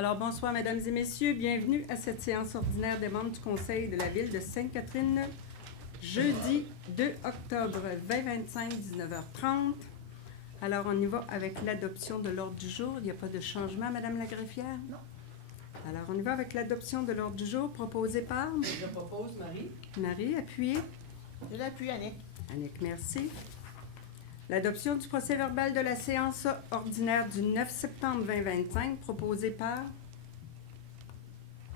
Alors, bonsoir, mesdames et messieurs. Bienvenue à cette séance ordinaire des membres du Conseil de la Ville de Sainte-Catherine, jeudi 2 octobre 2025, 19h30. Alors, on y va avec l'adoption de l'ordre du jour. Il n'y a pas de changement, Madame la greffière? Non. Alors, on y va avec l'adoption de l'ordre du jour proposé par... Je propose Marie. Marie, appuyez. Je l'appuie, Annick. Annick, merci. L'adoption du procès-verbal de la séance ordinaire du 9 septembre 2025, proposé par...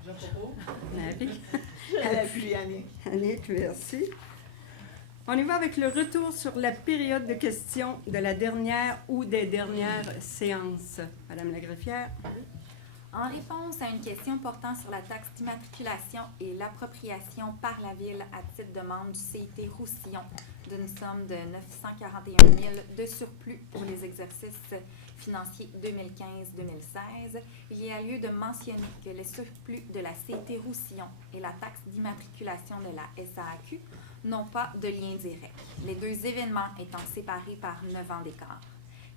Je propose. Marie. Je l'appuie, Annick. Annick, merci. On y va avec le retour sur la période de questions de la dernière ou des dernières séances. Madame la greffière. En réponse à une question portant sur la taxe d'immatriculation et l'appropriation par la Ville à titre de membre du CIT Roussillon d'une somme de 941 000 de surplus pour les exercices financiers 2015-2016, il y a lieu de mentionner que le surplus de la CIT Roussillon et la taxe d'immatriculation de la SAAQ n'ont pas de lien direct, les deux événements étant séparés par 9 ans d'écart.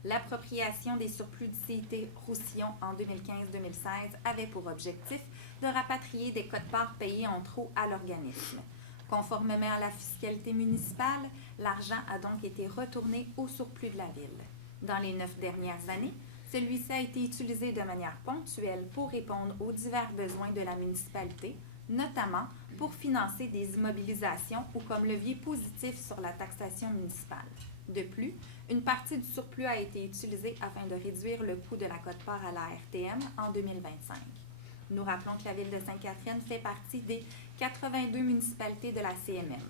L'appropriation des surplus du CIT Roussillon en 2015-2016 avait pour objectif de rapatrier des quotes-parts payées en trop à l'organisme. Conformément à la fiscalité municipale, l'argent a donc été retourné au surplus de la Ville. Dans les 9 dernières années, celui-ci a été utilisé de manière ponctuelle pour répondre aux divers besoins de la municipalité, notamment pour financer des immobilisations ou comme levier positif sur la taxation municipale. De plus, une partie du surplus a été utilisée afin de réduire le coût de la quote-part à la RTM en 2025. Nous rappelons que la Ville de Sainte-Catherine fait partie des 82 municipalités de la CMM.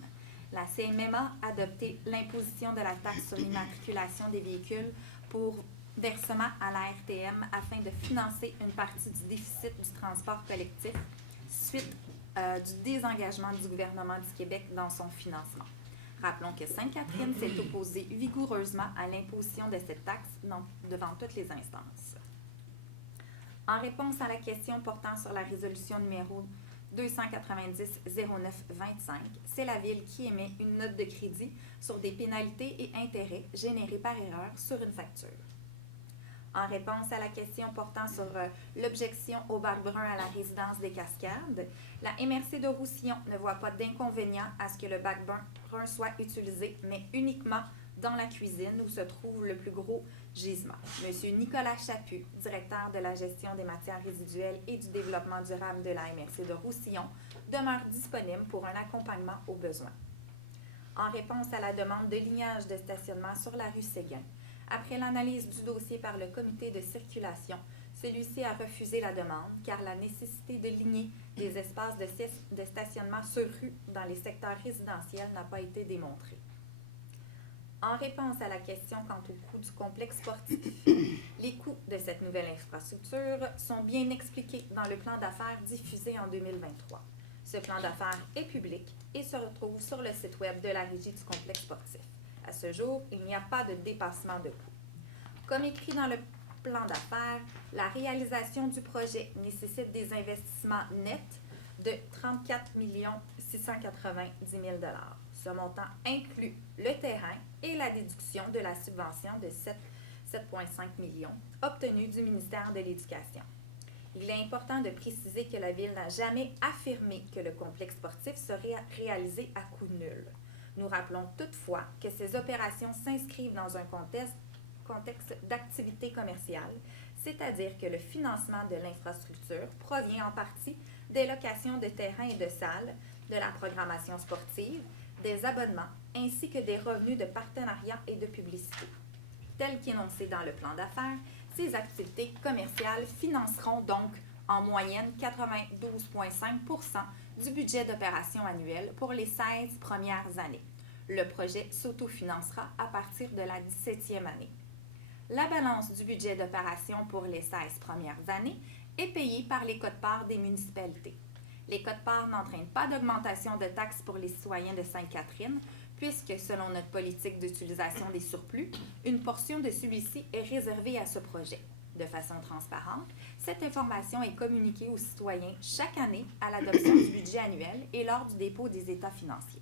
La CMM a adopté l'imposition de la taxe sur l'immatriculation des véhicules pour versement à la RTM afin de financer une partie du déficit du transport collectif suite du désengagement du gouvernement du Québec dans son financement. Rappelons que Sainte-Catherine s'est opposée vigoureusement à l'imposition de cette taxe devant toutes les instances. En réponse à la question portant sur la résolution numéro 290-09-25, c'est la Ville qui émet une note de crédit sur des pénalités et intérêts générés par erreur sur une facture. En réponse à la question portant sur l'objection au bac brun à la résidence des Cascades, la MRC de Roussillon ne voit pas d'inconvénient à ce que le bac brun soit utilisé, mais uniquement dans la cuisine où se trouve le plus gros gisement. Monsieur Nicolas Chaput, directeur de la gestion des matières résiduelles et du développement durable de la MRC de Roussillon, demeure disponible pour un accompagnement aux besoins. En réponse à la demande de lignage de stationnement sur la rue Séguin, après l'analyse du dossier par le comité de circulation, celui-ci a refusé la demande car la nécessité de ligner des espaces de stationnement sur rue dans les secteurs résidentiels n'a pas été démontrée. En réponse à la question quant au coût du complexe sportif, les coûts de cette nouvelle infrastructure sont bien expliqués dans le plan d'affaires diffusé en 2023. Ce plan d'affaires est public et se retrouve sur le site web de la Régie du complexe sportif. À ce jour, il n'y a pas de dépassement de coûts. Comme écrit dans le plan d'affaires, la réalisation du projet nécessite des investissements nets de 34 690 000 $. Ce montant inclut le terrain et la déduction de la subvention de 7,5 millions obtenue du ministère de l'Éducation. Il est important de préciser que la Ville n'a jamais affirmé que le complexe sportif serait réalisé à coût nul. Nous rappelons toutefois que ces opérations s'inscrivent dans un contexte d'activité commerciale, c'est-à-dire que le financement de l'infrastructure provient en partie des locations de terrains et de salles, de la programmation sportive, des abonnements, ainsi que des revenus de partenariat et de publicité. Tel qu'énoncé dans le plan d'affaires, ces activités commerciales financeront donc en moyenne 92,5 % du budget d'opération annuel pour les 16 premières années. Le projet s'autofinancera à partir de la 17e année. La balance du budget d'opération pour les 16 premières années est payée par les quotes-parts des municipalités. Les quotes-parts n'entraînent pas d'augmentation de taxes pour les citoyens de Sainte-Catherine, puisque, selon notre politique d'utilisation des surplus, une portion de celui-ci est réservée à ce projet. De façon transparente, cette information est communiquée aux citoyens chaque année à l'adoption du budget annuel et lors du dépôt des états financiers.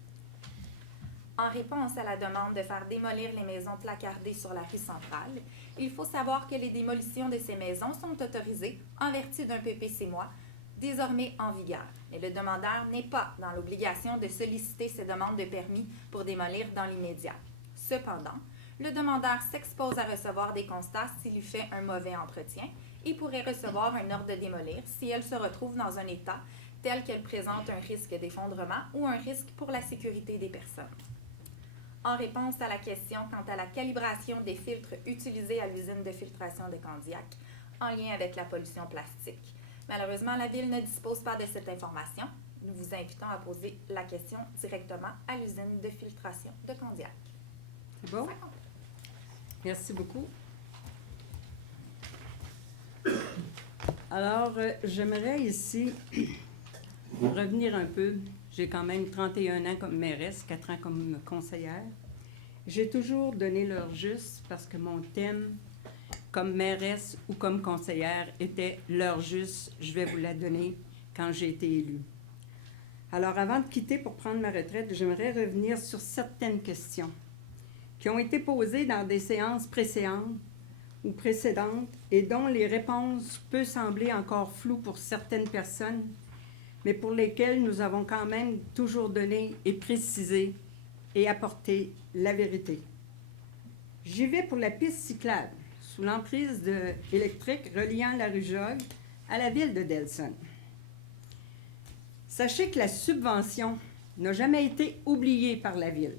En réponse à la demande de faire démolir les maisons placardées sur la rue centrale, il faut savoir que les démolitions de ces maisons sont autorisées en vertu d'un PPC-moi désormais en vigueur. Mais le demandeur n'est pas dans l'obligation de solliciter ces demandes de permis pour démolir dans l'immédiat. Cependant, le demandeur s'expose à recevoir des constats s'il lui fait un mauvais entretien et pourrait recevoir un ordre de démolir si elle se retrouve dans un état tel qu'elle présente un risque d'effondrement ou un risque pour la sécurité des personnes. En réponse à la question quant à la calibration des filtres utilisés à l'usine de filtration de Candiac en lien avec la pollution plastique, malheureusement, la Ville ne dispose pas de cette information. Nous vous invitons à poser la question directement à l'usine de filtration de Candiac. C'est bon? Merci beaucoup. Alors, j'aimerais ici revenir un peu. J'ai quand même 31 ans comme mairesse, 4 ans comme conseillère. J'ai toujours donné l'heure juste parce que mon thème, comme mairesse ou comme conseillère, était l'heure juste. Je vais vous la donner quand j'ai été élue. Alors, avant de quitter pour prendre ma retraite, j'aimerais revenir sur certaines questions qui ont été posées dans des séances précédentes ou précédentes et dont les réponses peuvent sembler encore floues pour certaines personnes, mais pour lesquelles nous avons quand même toujours donné et précisé et apporté la vérité. J'y vais pour la piste cyclable, sous l'emprise électrique reliant la rue Jogues à la ville de Delson. Sachez que la subvention n'a jamais été oubliée par la Ville.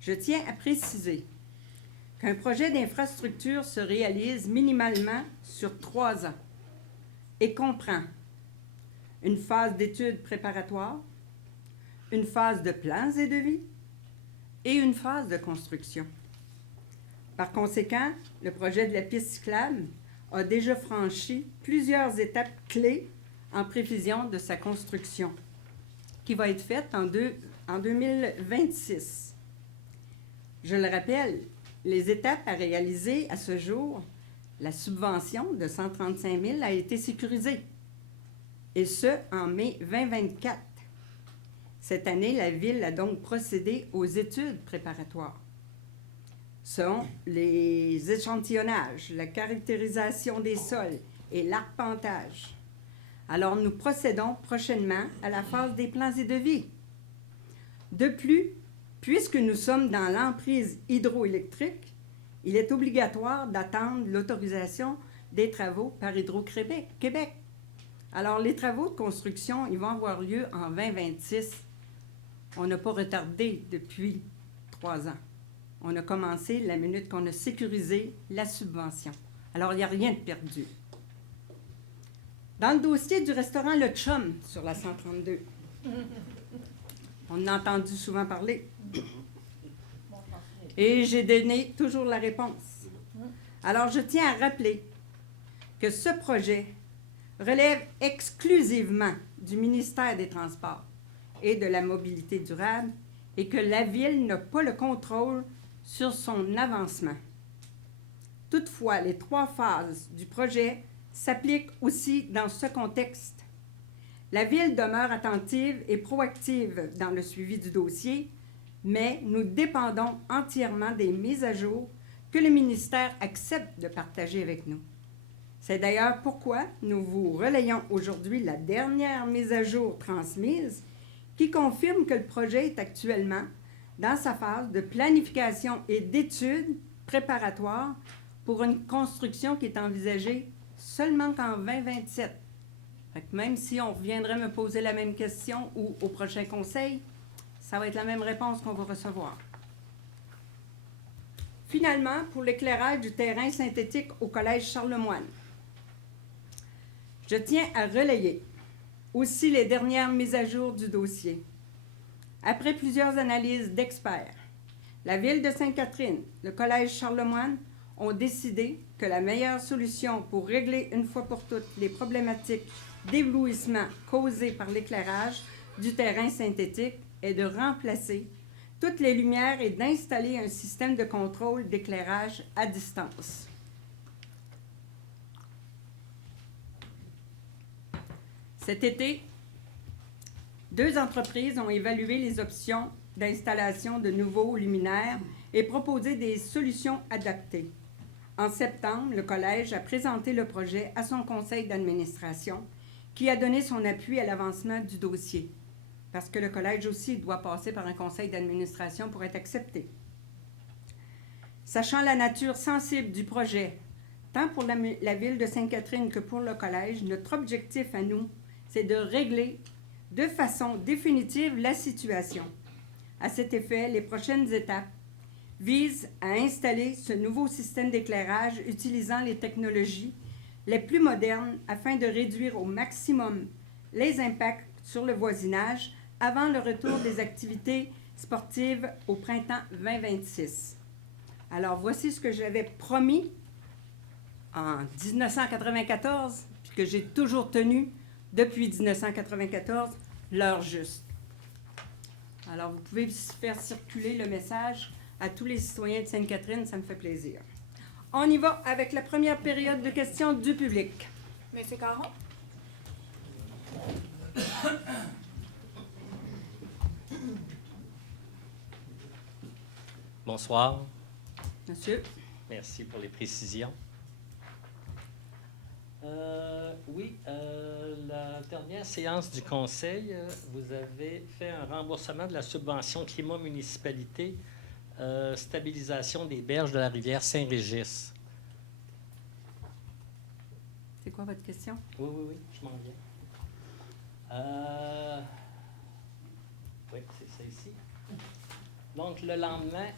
Je tiens à préciser qu'un projet d'infrastructure se réalise minimalement sur 3 ans et comprend une phase d'études préparatoires, une phase de plans et devis et une phase de construction. Par conséquent, le projet de la piste cyclable a déjà franchi plusieurs étapes clés en prévision de sa construction, qui va être faite en 2026. Je le rappelle, les étapes à réaliser à ce jour, la subvention de 135 000 a été sécurisée, et ce, en mai 2024. Cette année, la Ville a donc procédé aux études préparatoires. Ce sont les échantillonnages, la caractérisation des sols et l'arpentage. Alors, nous procédons prochainement à la phase des plans et devis. De plus, puisque nous sommes dans l'emprise hydroélectrique, il est obligatoire d'attendre l'autorisation des travaux par Hydro-Québec. Alors, les travaux de construction, ils vont avoir lieu en 2026. On n'a pas retardé depuis 3 ans. On a commencé la minute qu'on a sécurisé la subvention. Alors, il n'y a rien de perdu. Dans le dossier du restaurant Le Chum sur la 132, on en a entendu souvent parler. Et j'ai donné toujours la réponse. Alors, je tiens à rappeler que ce projet relève exclusivement du ministère des Transports et de la Mobilité durable et que la Ville n'a pas le contrôle sur son avancement. Toutefois, les 3 phases du projet s'appliquent aussi dans ce contexte. La Ville demeure attentive et proactive dans le suivi du dossier, mais nous dépendons entièrement des mises à jour que le ministère accepte de partager avec nous. C'est d'ailleurs pourquoi nous vous relayons aujourd'hui la dernière mise à jour transmise qui confirme que le projet est actuellement dans sa phase de planification et d'études préparatoires pour une construction qui est envisagée seulement qu'en 2027. Fait que même si on reviendrait me poser la même question ou au prochain conseil, ça va être la même réponse qu'on va recevoir. Finalement, pour l'éclairage du terrain synthétique au Collège Charlemagne, je tiens à relayer aussi les dernières mises à jour du dossier. Après plusieurs analyses d'experts, la Ville de Sainte-Catherine, le Collège Charlemagne ont décidé que la meilleure solution pour régler une fois pour toutes les problématiques d'éblouissement causées par l'éclairage du terrain synthétique est de remplacer toutes les lumières et d'installer un système de contrôle d'éclairage à distance. Cet été, 2 entreprises ont évalué les options d'installation de nouveaux luminaires et proposer des solutions adaptées. En septembre, le collège a présenté le projet à son conseil d'administration qui a donné son appui à l'avancement du dossier, parce que le collège aussi doit passer par un conseil d'administration pour être accepté. Sachant la nature sensible du projet, tant pour la ville de Sainte-Catherine que pour le collège, notre objectif à nous, c'est de régler de façon définitive la situation. À cet effet, les prochaines étapes visent à installer ce nouveau système d'éclairage utilisant les technologies les plus modernes afin de réduire au maximum les impacts sur le voisinage avant le retour des activités sportives au printemps 2026. Alors, voici ce que j'avais promis en 1994, puis que j'ai toujours tenu depuis 1994, l'heure juste. Alors, vous pouvez faire circuler le message à tous les citoyens de Sainte-Catherine, ça me fait plaisir. On y va avec la première période de questions du public. Monsieur Caron? Bonsoir. Monsieur? Merci pour les précisions. La dernière séance du Conseil, vous avez fait un remboursement de la subvention climat municipalité, stabilisation des berges de la rivière Saint-Régis. C'est quoi votre question? Oui, je m'en viens. Oui, c'est ça ici. Donc, le lendemain,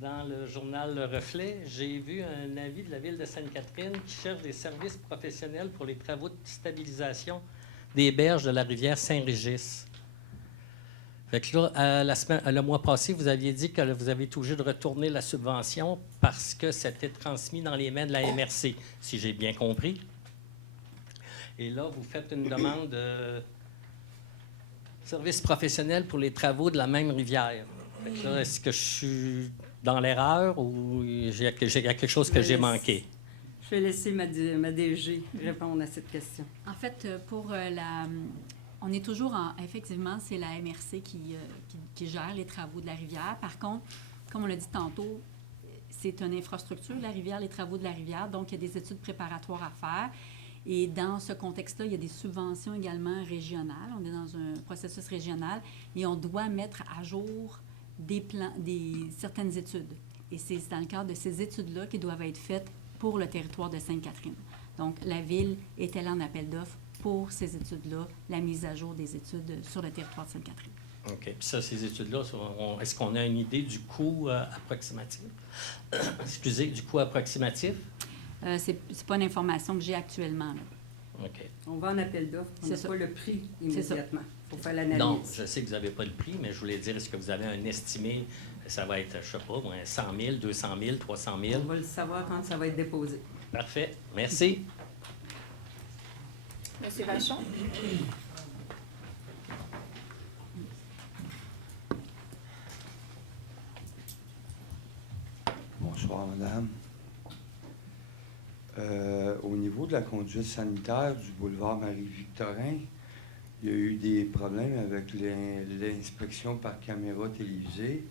dans le journal Le Reflet, j'ai vu un avis de la Ville de Sainte-Catherine qui cherche des services professionnels pour les travaux de stabilisation des berges de la rivière Saint-Régis. Fait que là, le mois passé, vous aviez dit que vous avez été obligé de retourner la subvention parce que c'était transmis dans les mains de la MRC, si j'ai bien compris. Et là, vous faites une demande de services professionnels pour les travaux de la même rivière. Fait que là, est-ce que je suis dans l'erreur ou il y a quelque chose que j'ai manqué? Je vais laisser ma DG répondre à cette question. En fait, on est toujours effectivement, c'est la MRC qui gère les travaux de la rivière. Par contre, comme on l'a dit tantôt, c'est une infrastructure, la rivière, les travaux de la rivière, donc il y a des études préparatoires à faire. Et dans ce contexte-là, il y a des subventions également régionales. On est dans un processus régional et on doit mettre à jour certaines études. Et c'est dans le cadre de ces études-là qui doivent être faites pour le territoire de Sainte-Catherine. Donc, la Ville est allée en appel d'offres pour ces études-là, la mise à jour des études sur le territoire de Sainte-Catherine. OK. Puis ça, ces études-là, est-ce qu'on a une idée du coût approximatif? Excusez, du coût approximatif? C'est pas une information que j'ai actuellement, là. OK. On va en appel d'offres, on n'a pas le prix immédiatement. Il faut faire l'analyse. Non, je sais que vous n'avez pas le prix, mais je voulais dire, est-ce que vous avez un estimé? Ça va être, je ne sais pas, 100 000, 200 000, 300 000? On va le savoir quand ça va être déposé. Parfait. Merci. Monsieur Vachon? Bonsoir, madame. Au niveau de la conduite sanitaire du boulevard Marie-Victorin, il y a eu des problèmes avec l'inspection par caméra télévisée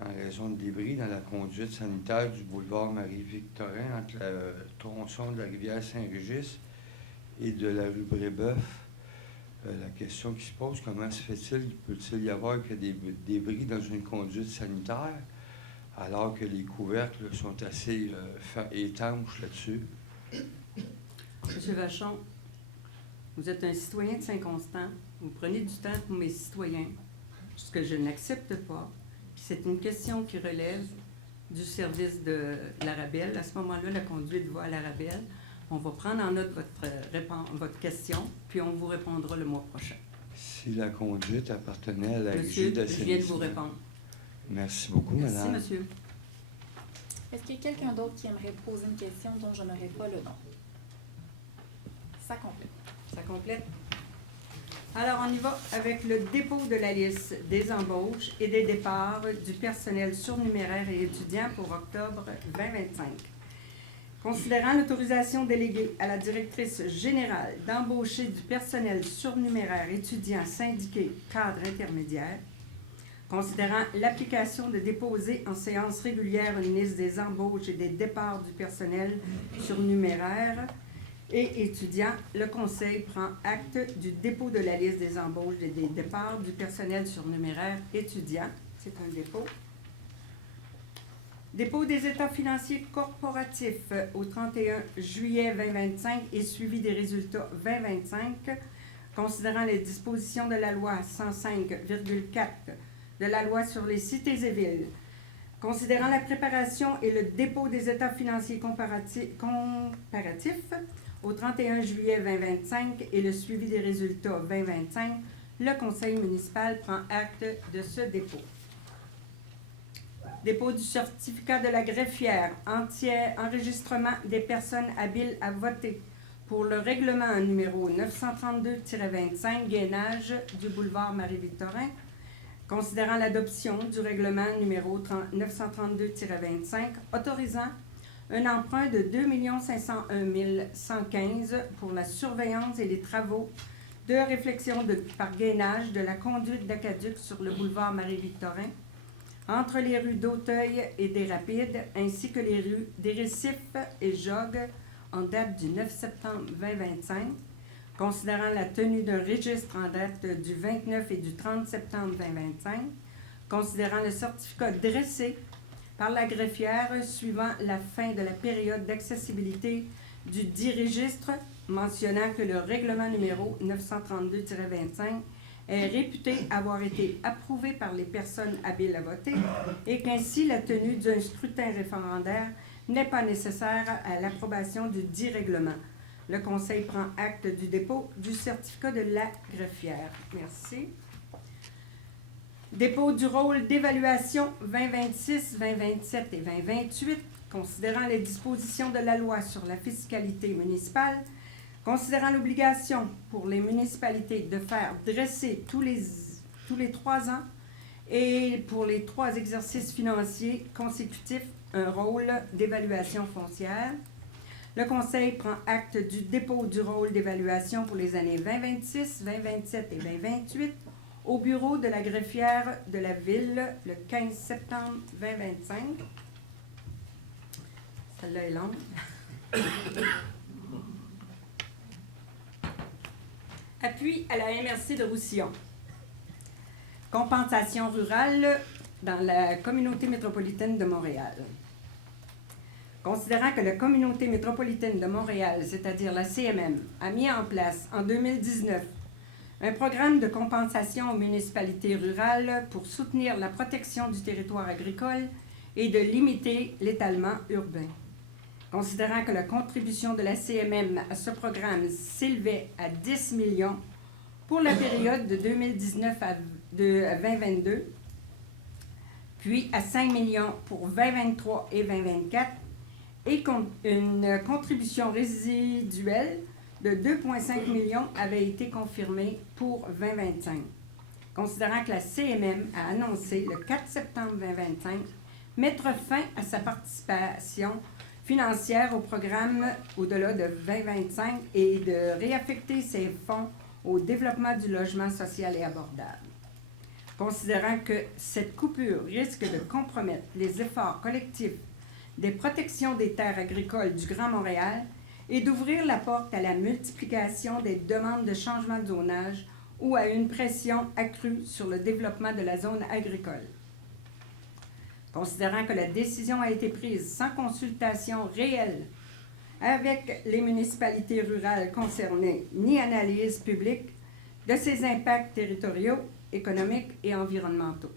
en raison de débris dans la conduite sanitaire du boulevard Marie-Victorin entre le tronçon de la rivière Saint-Régis et de la rue Brébeuf. La question qui se pose, comment se fait-il, peut-il y avoir que des débris dans une conduite sanitaire alors que les couvercles sont assez étanches là-dessus? Monsieur Vachon, vous êtes un citoyen de Saint-Constant. Vous prenez du temps pour mes citoyens, ce que je n'accepte pas. Puis c'est une question qui relève du service de l'Arabelle. À ce moment-là, la conduite va à l'Arabelle. On va prendre en note votre question, puis on vous répondra le mois prochain. Si la conduite appartenait à la Monsieur, régie d'assainissement. je viens de vous répondre. Merci beaucoup, madame. Merci, monsieur. Est-ce qu'il y a quelqu'un d'autre qui aimerait poser une question dont je n'aurai pas le nom? Ça complète. Ça complète. Alors, on y va avec le dépôt de la liste des embauches et des départs du personnel surnuméraire et étudiant pour octobre 2025. Considérant l'autorisation déléguée à la directrice générale d'embaucher du personnel surnuméraire étudiant syndiqué cadre intermédiaire, considérant l'application de déposer en séance régulière une liste des embauches et des départs du personnel surnuméraire et étudiant, le Conseil prend acte du dépôt de la liste des embauches et des départs du personnel surnuméraire étudiant. C'est un dépôt. Dépôt des états financiers corporatifs au 31 juillet 2025 et suivi des résultats 2025, considérant les dispositions de la loi 105,4 de la loi sur les cités et villes, considérant la préparation et le dépôt des états financiers comparatifs au 31 juillet 2025 et le suivi des résultats 2025, le Conseil municipal prend acte de ce dépôt. Dépôt du certificat de la greffière, enregistrement des personnes habiles à voter pour le règlement numéro 932-25, gainage du boulevard Marie-Victorin, considérant l'adoption du règlement numéro 932-25, autorisant un emprunt de 2 501 115 pour la surveillance et les travaux de réflexion par gainage de la conduite d'Aqueduc sur le boulevard Marie-Victorin, entre les rues d'Auteuil et des Rapides, ainsi que les rues des Récifs et Jogues, en date du 9 septembre 2025, considérant la tenue d'un registre en date du 29 et du 30 septembre 2025, considérant le certificat dressé par la greffière suivant la fin de la période d'accessibilité du dit registre, mentionnant que le règlement numéro 932-25 est réputé avoir été approuvé par les personnes habiles à voter et qu'ainsi la tenue d'un scrutin référendaire n'est pas nécessaire à l'approbation du dit règlement. Le Conseil prend acte du dépôt du certificat de la greffière. Merci. Dépôt du rôle d'évaluation 2026, 2027 et 2028, considérant les dispositions de la loi sur la fiscalité municipale, considérant l'obligation pour les municipalités de faire dresser tous les 3 ans et pour les 3 exercices financiers consécutifs un rôle d'évaluation foncière. Le Conseil prend acte du dépôt du rôle d'évaluation pour les années 2026, 2027 et 2028 au bureau de la greffière de la Ville le 15 septembre 2025. Celle-là est longue. Appui à la MRC de Roussillon. Compensation rurale dans la communauté métropolitaine de Montréal. Considérant que la communauté métropolitaine de Montréal, c'est-à-dire la CMM, a mis en place en 2019 un programme de compensation aux municipalités rurales pour soutenir la protection du territoire agricole et de limiter l'étalement urbain. Considérant que la contribution de la CMM à ce programme s'élevait à 10 millions pour la période de 2019 à 2022, puis à 5 millions pour 2023 et 2024, et une contribution résiduelle de 2,5 millions avait été confirmée pour 2025. Considérant que la CMM a annoncé le 4 septembre 2025 mettre fin à sa participation financière au programme au-delà de 2025 et de réaffecter ses fonds au développement du logement social et abordable. Considérant que cette coupure risque de compromettre les efforts collectifs des protections des terres agricoles du Grand Montréal et d'ouvrir la porte à la multiplication des demandes de changement de zonage ou à une pression accrue sur le développement de la zone agricole. Considérant que la décision a été prise sans consultation réelle avec les municipalités rurales concernées ni analyse publique de ses impacts territoriaux, économiques et environnementaux.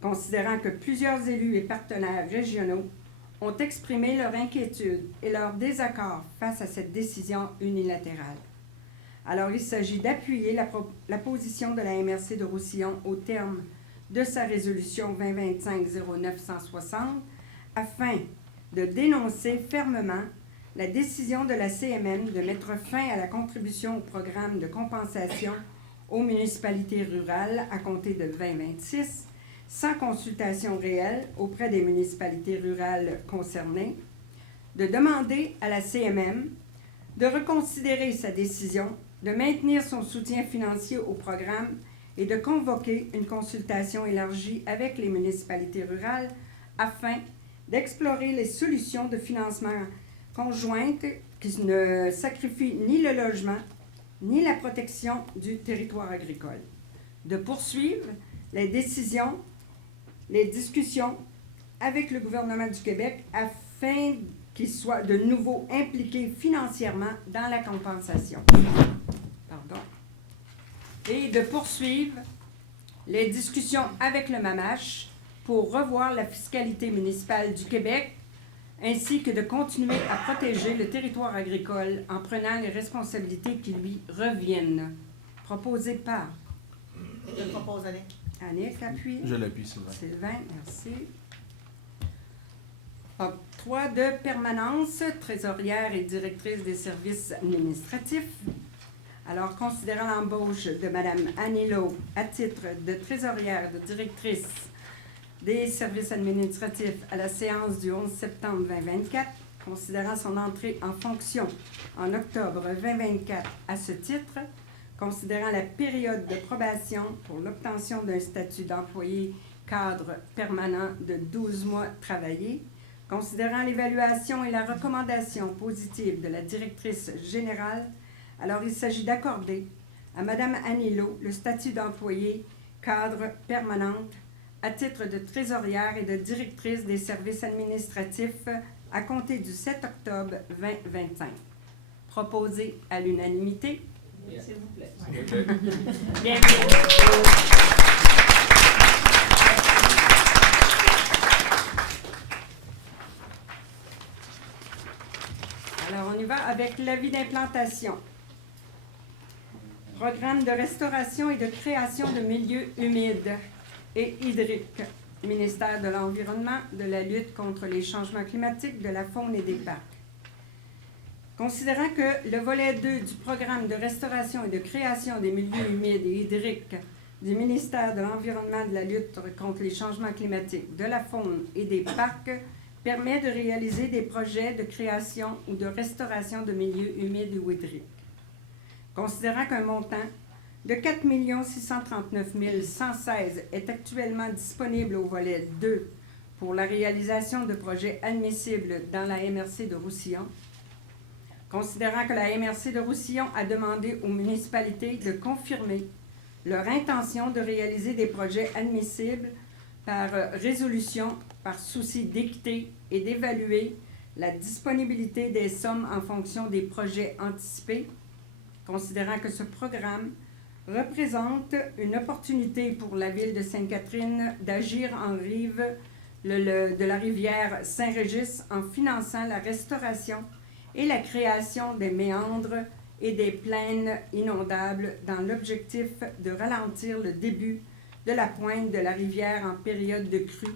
Considérant que plusieurs élus et partenaires régionaux ont exprimé leur inquiétude et leur désaccord face à cette décision unilatérale. Alors, il s'agit d'appuyer la position de la MRC de Roussillon au terme de sa résolution 2025-0960 afin de dénoncer fermement la décision de la CMM de mettre fin à la contribution au programme de compensation aux municipalités rurales à compter de 2026 sans consultation réelle auprès des municipalités rurales concernées, de demander à la CMM de reconsidérer sa décision, de maintenir son soutien financier au programme et de convoquer une consultation élargie avec les municipalités rurales afin d'explorer les solutions de financement conjointes qui ne sacrifient ni le logement ni la protection du territoire agricole. De poursuivre les discussions avec le gouvernement du Québec afin qu'il soit de nouveau impliqué financièrement dans la compensation. Pardon. Et de poursuivre les discussions avec le MAMACH pour revoir la fiscalité municipale du Québec ainsi que de continuer à protéger le territoire agricole en prenant les responsabilités qui lui reviennent. Proposé par Je propose, Annick. Annick, appuie. Je l'appuie, Sylvain. Sylvain, merci. Octroi de permanence, trésorière et directrice des services administratifs. Alors, considérant l'embauche de Mme Anilo à titre de trésorière, de directrice des services administratifs à la séance du 11 septembre 2024, considérant son entrée en fonction en octobre 2024 à ce titre, considérant la période de probation pour l'obtention d'un statut d'employé cadre permanent de 12 mois travaillés, considérant l'évaluation et la recommandation positive de la directrice générale, alors il s'agit d'accorder à Mme Anilo le statut d'employé cadre permanente à titre de trésorière et de directrice des services administratifs à compter du 7 octobre 2025. Proposé à l'unanimité. S'il vous plaît. Alors, on y va avec l'avis d'implantation. Programme de restauration et de création de milieux humides et hydriques. Ministère de l'Environnement, de la lutte contre les changements climatiques, de la faune et des parcs. Considérant que le volet 2 du programme de restauration et de création des milieux humides et hydriques du ministère de l'Environnement, de la lutte contre les changements climatiques, de la faune et des parcs permet de réaliser des projets de création ou de restauration de milieux humides ou hydriques. Considérant qu'un montant de 4 639 116 est actuellement disponible au volet 2 pour la réalisation de projets admissibles dans la MRC de Roussillon, considérant que la MRC de Roussillon a demandé aux municipalités de confirmer leur intention de réaliser des projets admissibles par résolution, par souci d'équité et d'évaluer la disponibilité des sommes en fonction des projets anticipés, considérant que ce programme représente une opportunité pour la ville de Sainte-Catherine d'agir en rive de la rivière Saint-Régis en finançant la restauration et la création des méandres et des plaines inondables dans l'objectif de ralentir le début de la pointe de la rivière en période de crue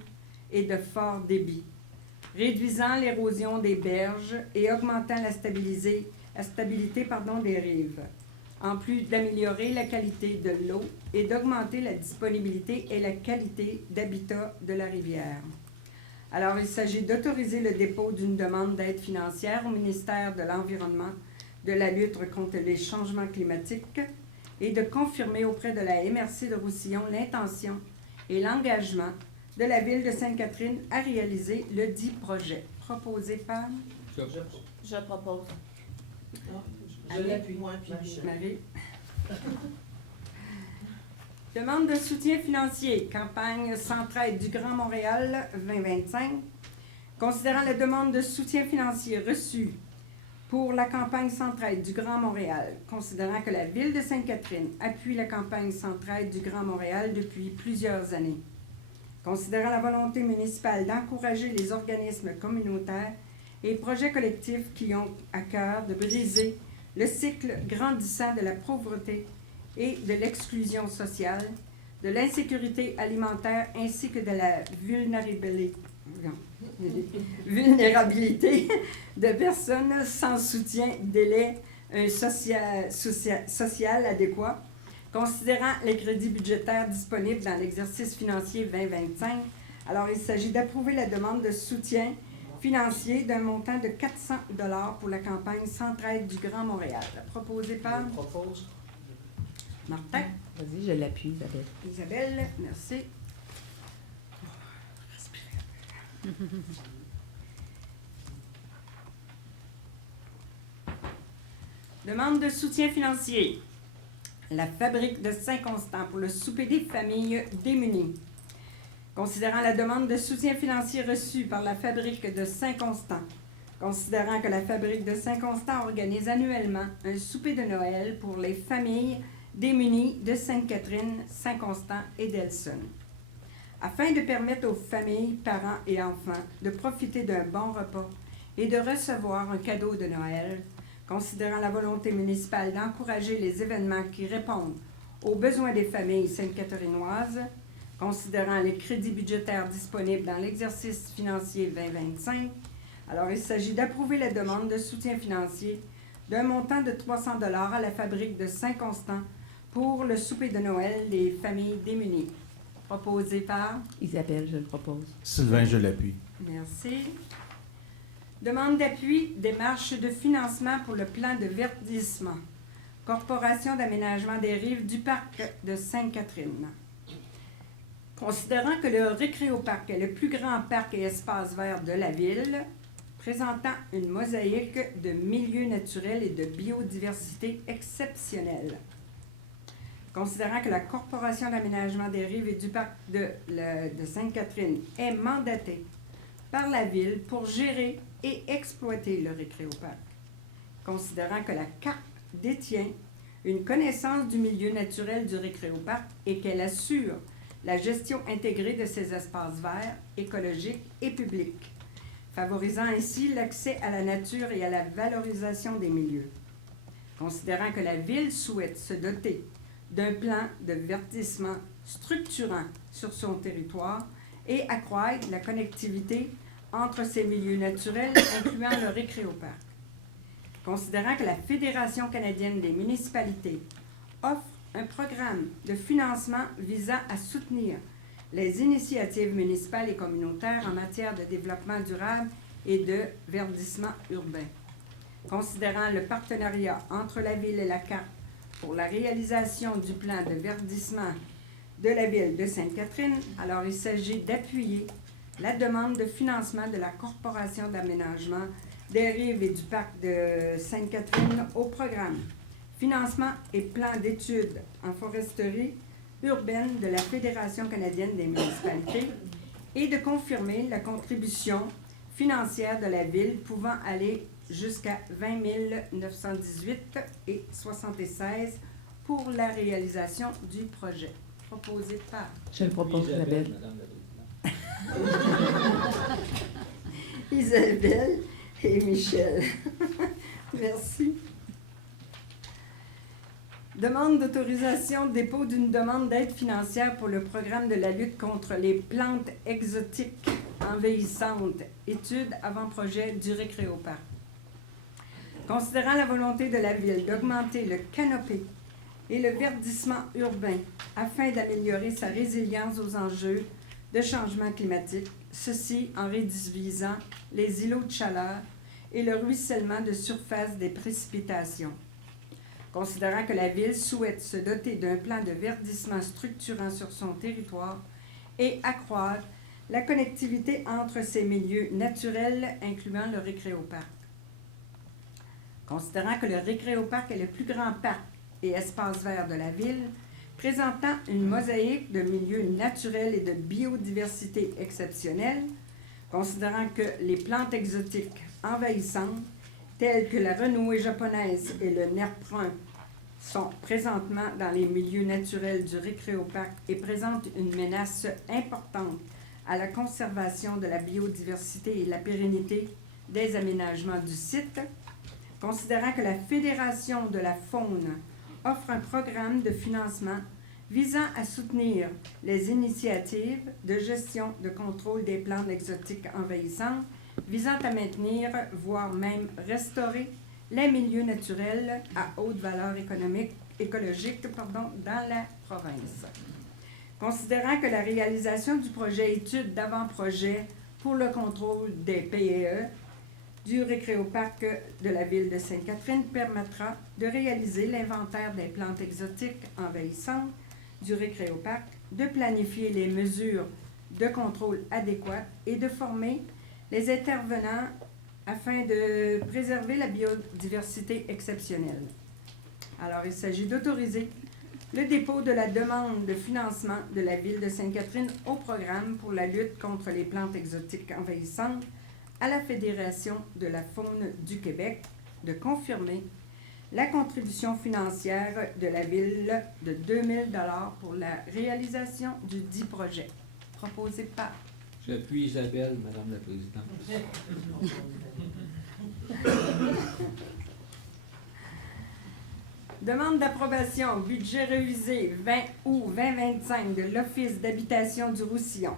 et de fort débit, réduisant l'érosion des berges et augmentant la stabilité des rives, en plus d'améliorer la qualité de l'eau et d'augmenter la disponibilité et la qualité d'habitat de la rivière. Alors, il s'agit d'autoriser le dépôt d'une demande d'aide financière au ministère de l'Environnement, de la lutte contre les changements climatiques et de confirmer auprès de la MRC de Roussillon l'intention et l'engagement de la ville de Sainte-Catherine à réaliser le dit projet. Proposé par Je propose. Je l'appuie. Moi, puis Marie. Demande de soutien financier, campagne Centraide du Grand Montréal 2025. Considérant la demande de soutien financier reçue pour la campagne Centraide du Grand Montréal, considérant que la ville de Sainte-Catherine appuie la campagne Centraide du Grand Montréal depuis plusieurs années, considérant la volonté municipale d'encourager les organismes communautaires et projets collectifs qui ont à cœur de briser le cycle grandissant de la pauvreté et de l'exclusion sociale, de l'insécurité alimentaire ainsi que de la vulnérabilité de personnes sans soutien, délai social adéquat, considérant les crédits budgétaires disponibles dans l'exercice financier 2025. Alors, il s'agit d'approuver la demande de soutien financier d'un montant de 400 $ pour la campagne Centraide du Grand Montréal. Proposé par Je propose. Martin. Vas-y, je l'appuie, Isabelle. Isabelle, merci. Demande de soutien financier. La fabrique de Saint-Constant pour le souper des familles démunies. Considérant la demande de soutien financier reçue par la fabrique de Saint-Constant, considérant que la fabrique de Saint-Constant organise annuellement un souper de Noël pour les familles démunies de Sainte-Catherine, Saint-Constant et d'Elson, afin de permettre aux familles, parents et enfants de profiter d'un bon repas et de recevoir un cadeau de Noël, considérant la volonté municipale d'encourager les événements qui répondent aux besoins des familles sainte-catherinoises, considérant les crédits budgétaires disponibles dans l'exercice financier 2025, alors il s'agit d'approuver la demande de soutien financier d'un montant de 300 $ à la fabrique de Saint-Constant pour le souper de Noël des familles démunies. Proposé par... Isabelle, je le propose. Sylvain, je l'appuie. Merci. Demande d'appui, démarche de financement pour le plan de verdissement. Corporation d'aménagement des rives du parc de Sainte-Catherine. Considérant que le Récréoparc est le plus grand parc et espace vert de la ville, présentant une mosaïque de milieux naturels et de biodiversité exceptionnelle. Considérant que la Corporation d'aménagement des rives et du parc de Sainte-Catherine est mandatée par la ville pour gérer et exploiter le Récréoparc. Considérant que la CARP détient une connaissance du milieu naturel du Récréoparc et qu'elle assure la gestion intégrée de ces espaces verts, écologiques et publics, favorisant ainsi l'accès à la nature et à la valorisation des milieux. Considérant que la ville souhaite se doter d'un plan de verdissement structurant sur son territoire et accroître la connectivité entre ces milieux naturels, incluant le Récréoparc. Considérant que la Fédération canadienne des municipalités offre un programme de financement visant à soutenir les initiatives municipales et communautaires en matière de développement durable et de verdissement urbain. Considérant le partenariat entre la Ville et la CARP pour la réalisation du plan de verdissement de la Ville de Sainte-Catherine, alors il s'agit d'appuyer la demande de financement de la Corporation d'aménagement des rives et du parc de Sainte-Catherine au programme Financement et plan d'études en foresterie urbaine de la Fédération canadienne des municipalités et de confirmer la contribution financière de la Ville pouvant aller jusqu'à 20 918,76 pour la réalisation du projet. Proposé par... Je le propose, Isabelle. Madame la Présidente. Isabelle et Michel. Merci. Demande d'autorisation de dépôt d'une demande d'aide financière pour le programme de la lutte contre les plantes exotiques envahissantes. Étude avant-projet du Récréoparc. Considérant la volonté de la Ville d'augmenter le canopé et le verdissement urbain afin d'améliorer sa résilience aux enjeux de changement climatique, ceci en réduisant les îlots de chaleur et le ruissellement de surface des précipitations. Considérant que la Ville souhaite se doter d'un plan de verdissement structurant sur son territoire et accroître la connectivité entre ces milieux naturels, incluant le Récréoparc. Considérant que le Récréoparc est le plus grand parc et espace vert de la Ville, présentant une mosaïque de milieux naturels et de biodiversité exceptionnelle, considérant que les plantes exotiques envahissantes, telles que la renouée japonaise et le nerf brun, sont présentement dans les milieux naturels du Récréoparc et présentent une menace importante à la conservation de la biodiversité et la pérennité des aménagements du site, considérant que la Fédération de la faune offre un programme de financement visant à soutenir les initiatives de gestion de contrôle des plantes exotiques envahissantes, visant à maintenir, voire même restaurer, les milieux naturels à haute valeur écologique dans la province. Considérant que la réalisation du projet étude d'avant-projet pour le contrôle des PEE du récréoparc de la ville de Sainte-Catherine permettra de réaliser l'inventaire des plantes exotiques envahissantes du récréoparc, de planifier les mesures de contrôle adéquates et de former les intervenants afin de préserver la biodiversité exceptionnelle. Alors, il s'agit d'autoriser le dépôt de la demande de financement de la ville de Sainte-Catherine au programme pour la lutte contre les plantes exotiques envahissantes à la Fédération de la faune du Québec, de confirmer la contribution financière de la ville de 2 000 $ pour la réalisation du dit projet. Proposé par... J'appuie Isabelle, Madame la Présidente. Demande d'approbation, budget révisé 20 août 2025 de l'Office d'habitation du Roussillon.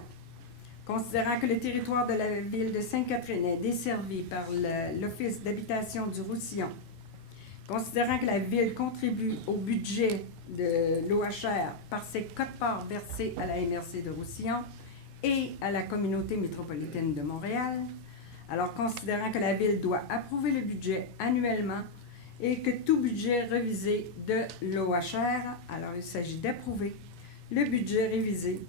Considérant que le territoire de la ville de Sainte-Catherine est desservi par l'Office d'habitation du Roussillon, considérant que la ville contribue au budget de l'OHR par ses quotes-parts versées à la MRC de Roussillon et à la communauté métropolitaine de Montréal, alors considérant que la ville doit approuver le budget annuellement et que tout budget révisé de l'OHR, alors il s'agit d'approuver le budget révisé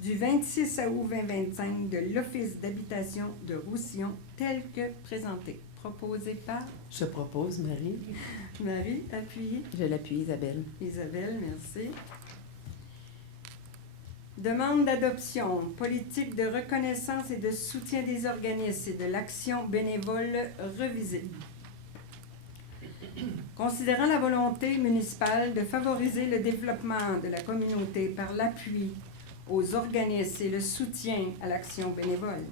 du 26 août 2025 de l'Office d'habitation de Roussillon tel que présenté. Proposé par Je propose, Marie. Marie, appuyée. Je l'appuie, Isabelle. Isabelle, merci. Demande d'adoption, politique de reconnaissance et de soutien des organismes et de l'action bénévole révisée. Considérant la volonté municipale de favoriser le développement de la communauté par l'appui aux organismes et le soutien à l'action bénévole,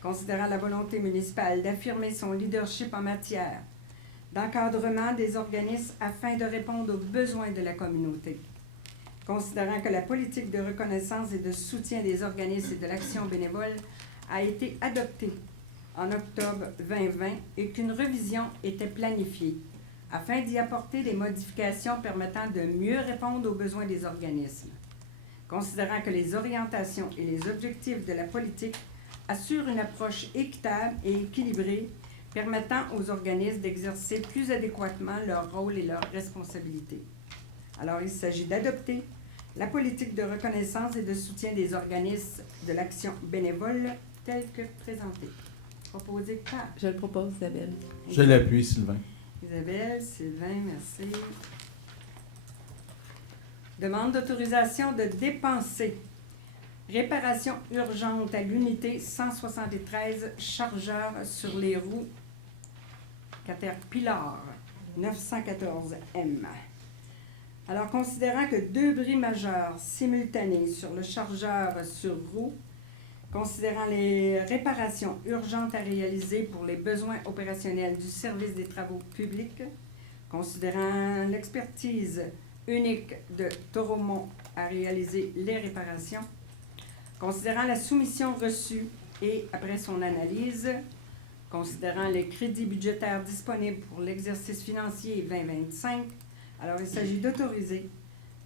considérant la volonté municipale d'affirmer son leadership en matière d'encadrement des organismes afin de répondre aux besoins de la communauté, considérant que la politique de reconnaissance et de soutien des organismes et de l'action bénévole a été adoptée en octobre 2020 et qu'une révision était planifiée afin d'y apporter des modifications permettant de mieux répondre aux besoins des organismes, considérant que les orientations et les objectifs de la politique assurent une approche équitable et équilibrée permettant aux organismes d'exercer plus adéquatement leur rôle et leurs responsabilités. Alors, il s'agit d'adopter la politique de reconnaissance et de soutien des organismes de l'action bénévole telle que présentée. Proposée par Je le propose, Isabelle. Je l'appuie, Sylvain. Isabelle, Sylvain, merci. Demande d'autorisation de dépenser. Réparation urgente à l'unité 173 chargeur sur les roues Caterpillar 914M. Alors, considérant que 2 bris majeurs simultanés sur le chargeur sur roue, considérant les réparations urgentes à réaliser pour les besoins opérationnels du service des travaux publics, considérant l'expertise unique de Toromont à réaliser les réparations, considérant la soumission reçue et après son analyse, considérant les crédits budgétaires disponibles pour l'exercice financier 2025, alors il s'agit d'autoriser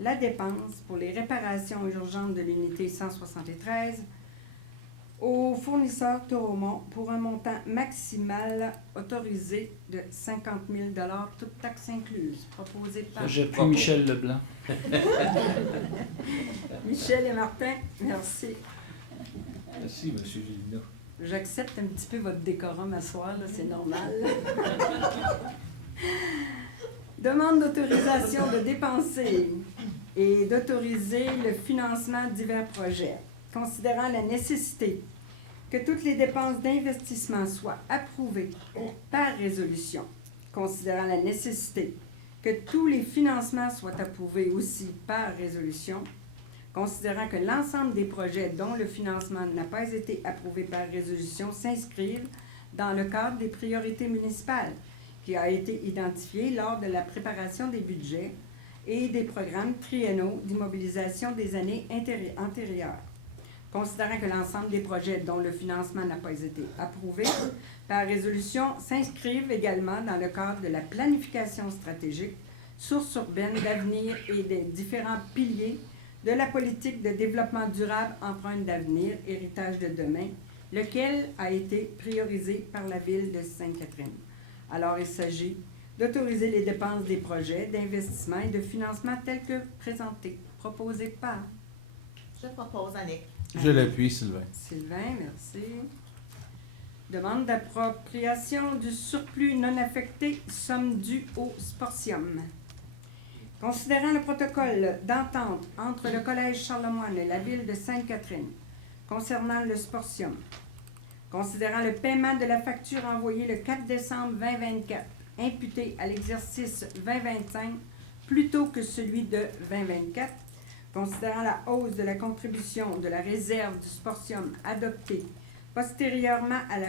la dépense pour les réparations urgentes de l'unité 173 au fournisseur Toromont pour un montant maximal autorisé de 50 000 $, toutes taxes incluses. Proposé par J'appuie Michel Leblanc. Michel et Martin. Merci. Merci, M. Gélina. J'accepte un petit peu votre décorum à soir, là, c'est normal. Demande d'autorisation de dépenser et d'autoriser le financement de divers projets, considérant la nécessité que toutes les dépenses d'investissement soient approuvées par résolution, considérant la nécessité que tous les financements soient approuvés aussi par résolution, considérant que l'ensemble des projets dont le financement n'a pas été approuvé par résolution s'inscrivent dans le cadre des priorités municipales qui a été identifié lors de la préparation des budgets et des programmes triennaux d'immobilisation des années antérieures. Considérant que l'ensemble des projets dont le financement n'a pas été approuvé par résolution s'inscrivent également dans le cadre de la planification stratégique, source urbaine d'avenir et des différents piliers de la politique de développement durable, empreinte d'avenir, héritage de demain, lequel a été priorisé par la Ville de Sainte-Catherine. Alors, il s'agit d'autoriser les dépenses des projets d'investissement et de financement tels que présentés, proposés par Je propose Annick. Je l'appuie, Sylvain. Sylvain, merci. Demande d'appropriation du surplus non affecté, somme due au Sportium. Considérant le protocole d'entente entre le Collège Charlemagne et la Ville de Sainte-Catherine concernant le Sportium, considérant le paiement de la facture envoyée le 4 décembre 2024, imputé à l'exercice 2025 plutôt que celui de 2024, considérant la hausse de la contribution de la réserve du Sportium adoptée postérieurement à la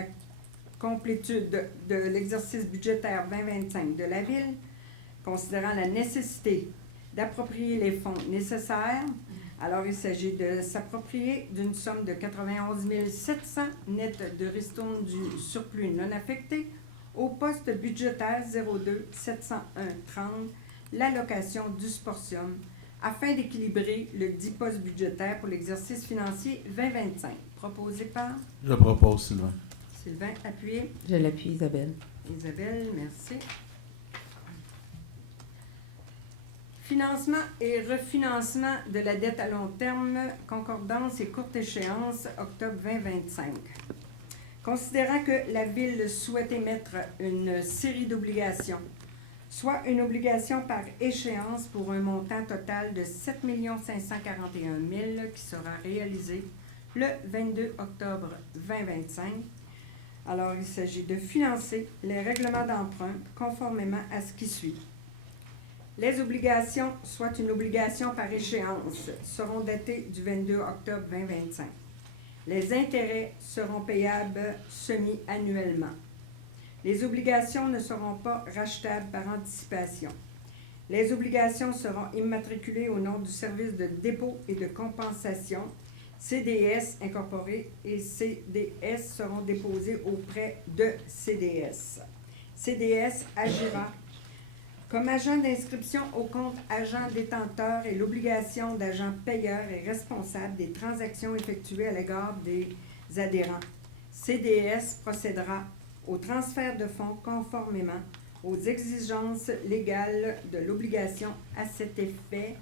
complétude de l'exercice budgétaire 2025 de la Ville, considérant la nécessité d'approprier les fonds nécessaires, alors il s'agit de s'approprier d'une somme de 91 700 net de ristourne du surplus non affecté au poste budgétaire 02 701 30, l'allocation du Sportium, afin d'équilibrer le dit poste budgétaire pour l'exercice financier 2025. Proposé par Je propose, Sylvain. Sylvain, appuyé. Je l'appuie, Isabelle. Isabelle, merci. Financement et refinancement de la dette à long terme, concordance et courte échéance, octobre 2025. Considérant que la Ville souhaite émettre une série d'obligations, soit une obligation par échéance pour un montant total de 7 541 000 qui sera réalisé le 22 octobre 2025. Alors, il s'agit de financer les règlements d'emprunt conformément à ce qui suit. Les obligations, soit une obligation par échéance, seront datées du 22 octobre 2025. Les intérêts seront payables semi-annuellement. Les obligations ne seront pas rachetables par anticipation. Les obligations seront immatriculées au nom du service de dépôt et de compensation, CDS incorporé, et CDS seront déposés auprès de CDS. CDS agira comme agent d'inscription au compte agent détenteur et l'obligation d'agent payeur et responsable des transactions effectuées à l'égard des adhérents. CDS procédera au transfert de fonds conformément aux exigences légales de l'obligation. À cet effet,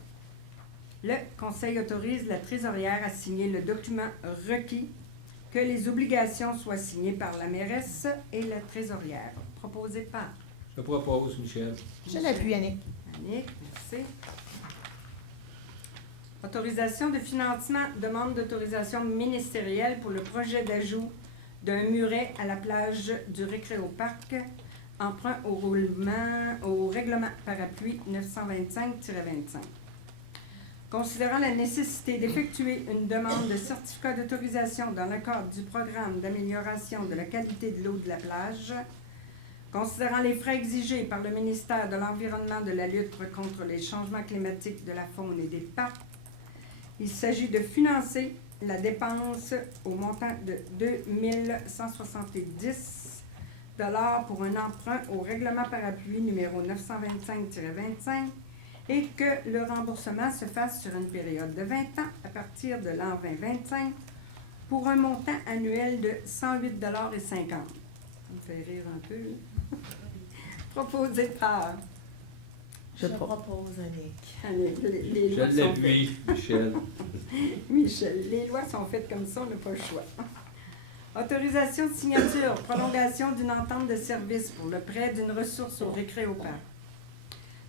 le Conseil autorise la trésorière à signer le document requis, que les obligations soient signées par la mairesse et la trésorière. Proposé par Je propose, Michel. Je l'appuie Annick. Annick, merci. Autorisation de financement, demande d'autorisation ministérielle pour le projet d'ajout d'un muret à la plage du Récréoparc, emprunt au règlement parapluie 925-25. Considérant la nécessité d'effectuer une demande de certificat d'autorisation dans le cadre du programme d'amélioration de la qualité de l'eau de la plage, considérant les frais exigés par le ministère de l'Environnement, de la lutte contre les changements climatiques, de la faune et des parcs, il s'agit de financer la dépense au montant de 2 170 $ pour un emprunt au règlement parapluie numéro 925-25 et que le remboursement se fasse sur une période de 20 ans à partir de l'an 2025 pour un montant annuel de 108,50 $. Ça me fait rire un peu. Proposé par Je propose Annick. Annick. Les Je lois sont l'appuie, Michel. Michel, les lois sont faites comme ça, on n'a pas le choix. Autorisation de signature, prolongation d'une entente de service pour le prêt d'une ressource au Récréoparc.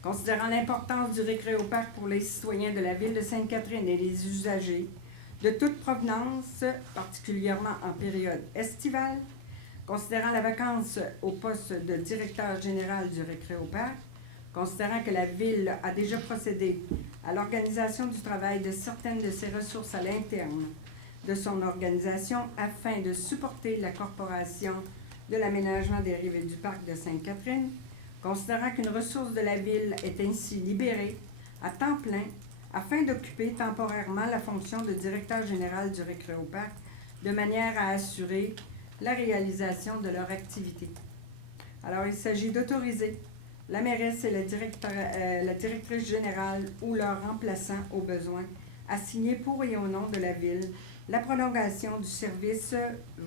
Considérant l'importance du Récréoparc pour les citoyens de la Ville de Sainte-Catherine et les usagers de toute provenance, particulièrement en période estivale, considérant la vacance au poste de directeur général du Récréoparc, considérant que la Ville a déjà procédé à l'organisation du travail de certaines de ses ressources à l'interne de son organisation afin de supporter la Corporation de l'aménagement des rives et du parc de Sainte-Catherine, considérant qu'une ressource de la Ville est ainsi libérée à temps plein afin d'occuper temporairement la fonction de directeur général du Récréoparc de manière à assurer la réalisation de leur activité. Alors, il s'agit d'autoriser la mairesse et la directrice générale ou leur remplaçant au besoin à signer pour et au nom de la Ville la prolongation du service,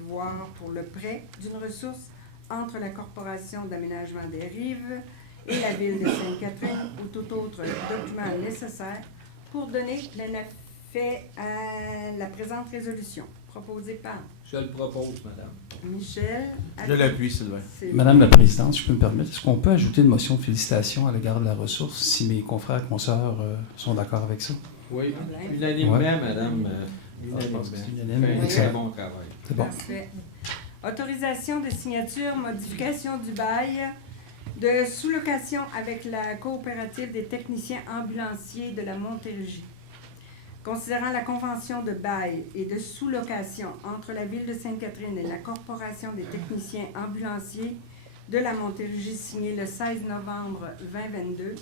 voire pour le prêt d'une ressource entre la Corporation d'aménagement des rives et la Ville de Sainte-Catherine ou tout autre document nécessaire pour donner plein effet à la présente résolution. Proposée par Je le propose, madame. Michel. Je l'appuie, Sylvain. C'est- Madame la Présidente, si je peux me permettre, est-ce qu'on peut ajouter une motion de félicitations à l'égard de la ressource si mes confrères et consoeurs sont d'accord avec ça? Oui, Problème. unanimement, Ouais. madame. Je pense que c'est Unanimement. unanime. Fait un très Excellent. bon travail. C'est bon. Parfait. Autorisation de signature, modification du bail de sous-location avec la coopérative des techniciens ambulanciers de la Montérégie. Considérant la convention de bail et de sous-location entre la Ville de Sainte-Catherine et la Corporation des techniciens ambulanciers de la Montérégie signée le 16 novembre 2022,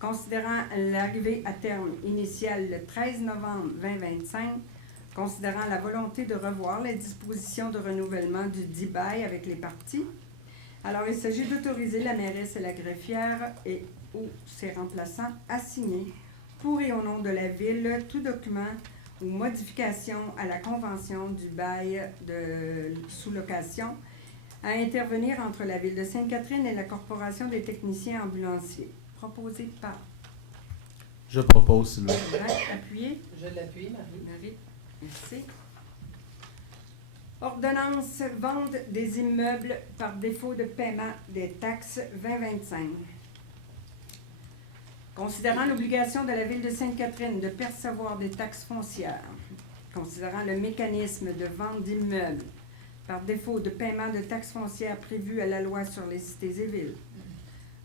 considérant l'arrivée à terme initiale le 13 novembre 2025, considérant la volonté de revoir les dispositions de renouvellement du dit bail avec les parties. Alors, il s'agit d'autoriser la mairesse et la greffière et ou ses remplaçants à signer pour et au nom de la Ville tout document ou modification à la convention du bail de sous-location à intervenir entre la Ville de Sainte-Catherine et la Corporation des techniciens ambulanciers. Proposé par Je propose, Sylvain. Sylvain, appuyé. Je l'appuie, Marie. Marie, merci. Ordonnance vente des immeubles par défaut de paiement des taxes 2025. Considérant l'obligation de la Ville de Sainte-Catherine de percevoir des taxes foncières, considérant le mécanisme de vente d'immeubles par défaut de paiement de taxes foncières prévu à la loi sur les cités et villes,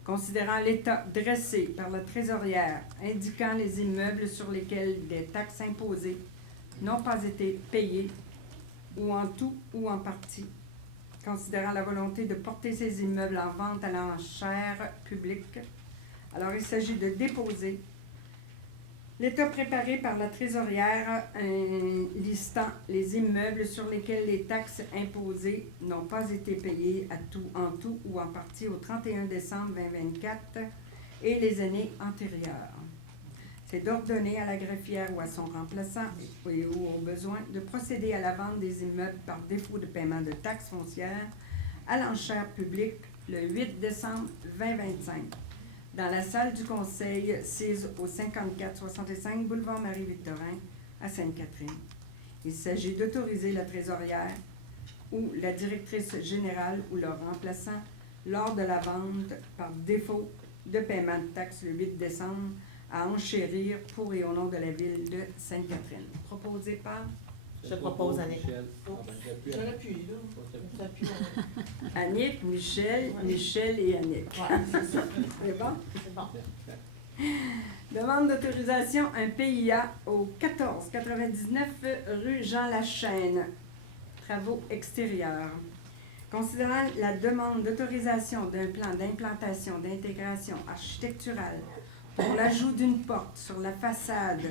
considérant l'état dressé par la trésorière indiquant les immeubles sur lesquels des taxes imposées n'ont pas été payées ou en tout ou en partie, considérant la volonté de porter ces immeubles en vente à l'enchère publique. Alors, il s'agit de déposer l'état préparé par la trésorière listant les immeubles sur lesquels les taxes imposées n'ont pas été payées en tout ou en partie au 31 décembre 2024 et les années antérieures. C'est d'ordonner à la greffière ou à son remplaçant et ou au besoin de procéder à la vente des immeubles par défaut de paiement de taxes foncières à l'enchère publique le 8 décembre 2025 dans la salle du Conseil 6 au 54-65 boulevard Marie-Victorin à Sainte-Catherine. Il s'agit d'autoriser la trésorière ou la directrice générale ou leur remplaçant lors de la vente par défaut de paiement de taxes le 8 décembre à enchérir pour et au nom de la Ville de Sainte-Catherine. Proposé par Je propose Annick. Michel. Je l'appuie, là. J'appuie. Annick, Michel, Ouais. Michel et Annick. Ouais, c'est ça. C'est bon? C'est bon. Demande d'autorisation, un PIA au 1499 rue Jean Lachaine. Travaux extérieurs. Considérant la demande d'autorisation d'un plan d'implantation, d'intégration architecturale pour l'ajout d'une porte sur la façade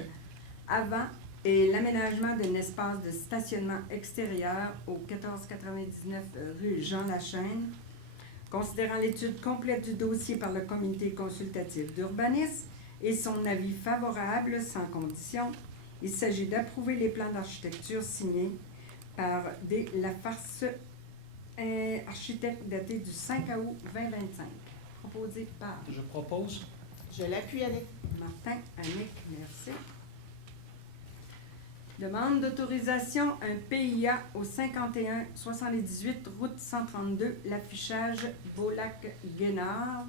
avant et l'aménagement d'un espace de stationnement extérieur au 1499 rue Jean Lachaine, considérant l'étude complète du dossier par le comité consultatif d'urbanisme et son avis favorable sans condition, il s'agit d'approuver les plans d'architecture signés par Lafarce architecte daté du 5 août 2025. Proposé par Je propose. Je l'appuie, Annick. Martin, Annick, merci. Demande d'autorisation, un PIA au 51-78 route 132, l'affichage Beaulac-Guénard.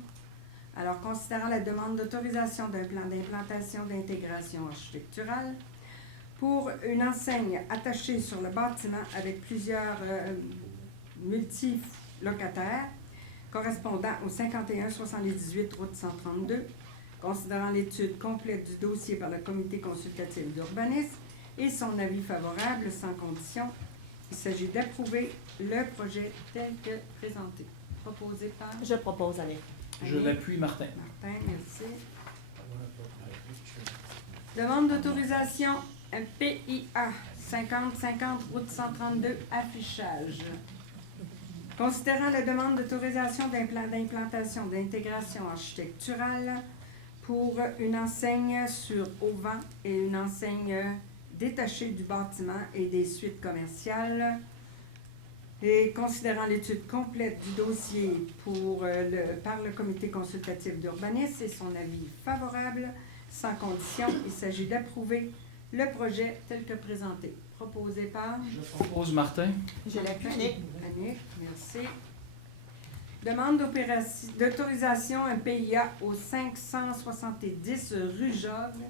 Alors, considérant la demande d'autorisation d'un plan d'implantation d'intégration architecturale pour une enseigne attachée sur le bâtiment avec plusieurs multilocataires correspondant au 51-78 route 132, considérant l'étude complète du dossier par le comité consultatif d'urbanisme et son avis favorable sans condition, il s'agit d'approuver le projet tel que présenté. Proposé par Je propose Annick. Je l'appuie, Martin. Martin, merci. Demande d'autorisation, un PIA 50-50 route 132 affichage. Considérant la demande d'autorisation d'un plan d'implantation d'intégration architecturale pour une enseigne sur auvent et une enseigne détaché du bâtiment et des suites commerciales. Et considérant l'étude complète du dossier par le comité consultatif d'urbanisme et son avis favorable, sans condition, il s'agit d'approuver le projet tel que présenté. Proposé par Je propose Martin. Je l'appuie, Annick. Annick, merci. Demande d'autorisation un PIA au 570 rue Jogue,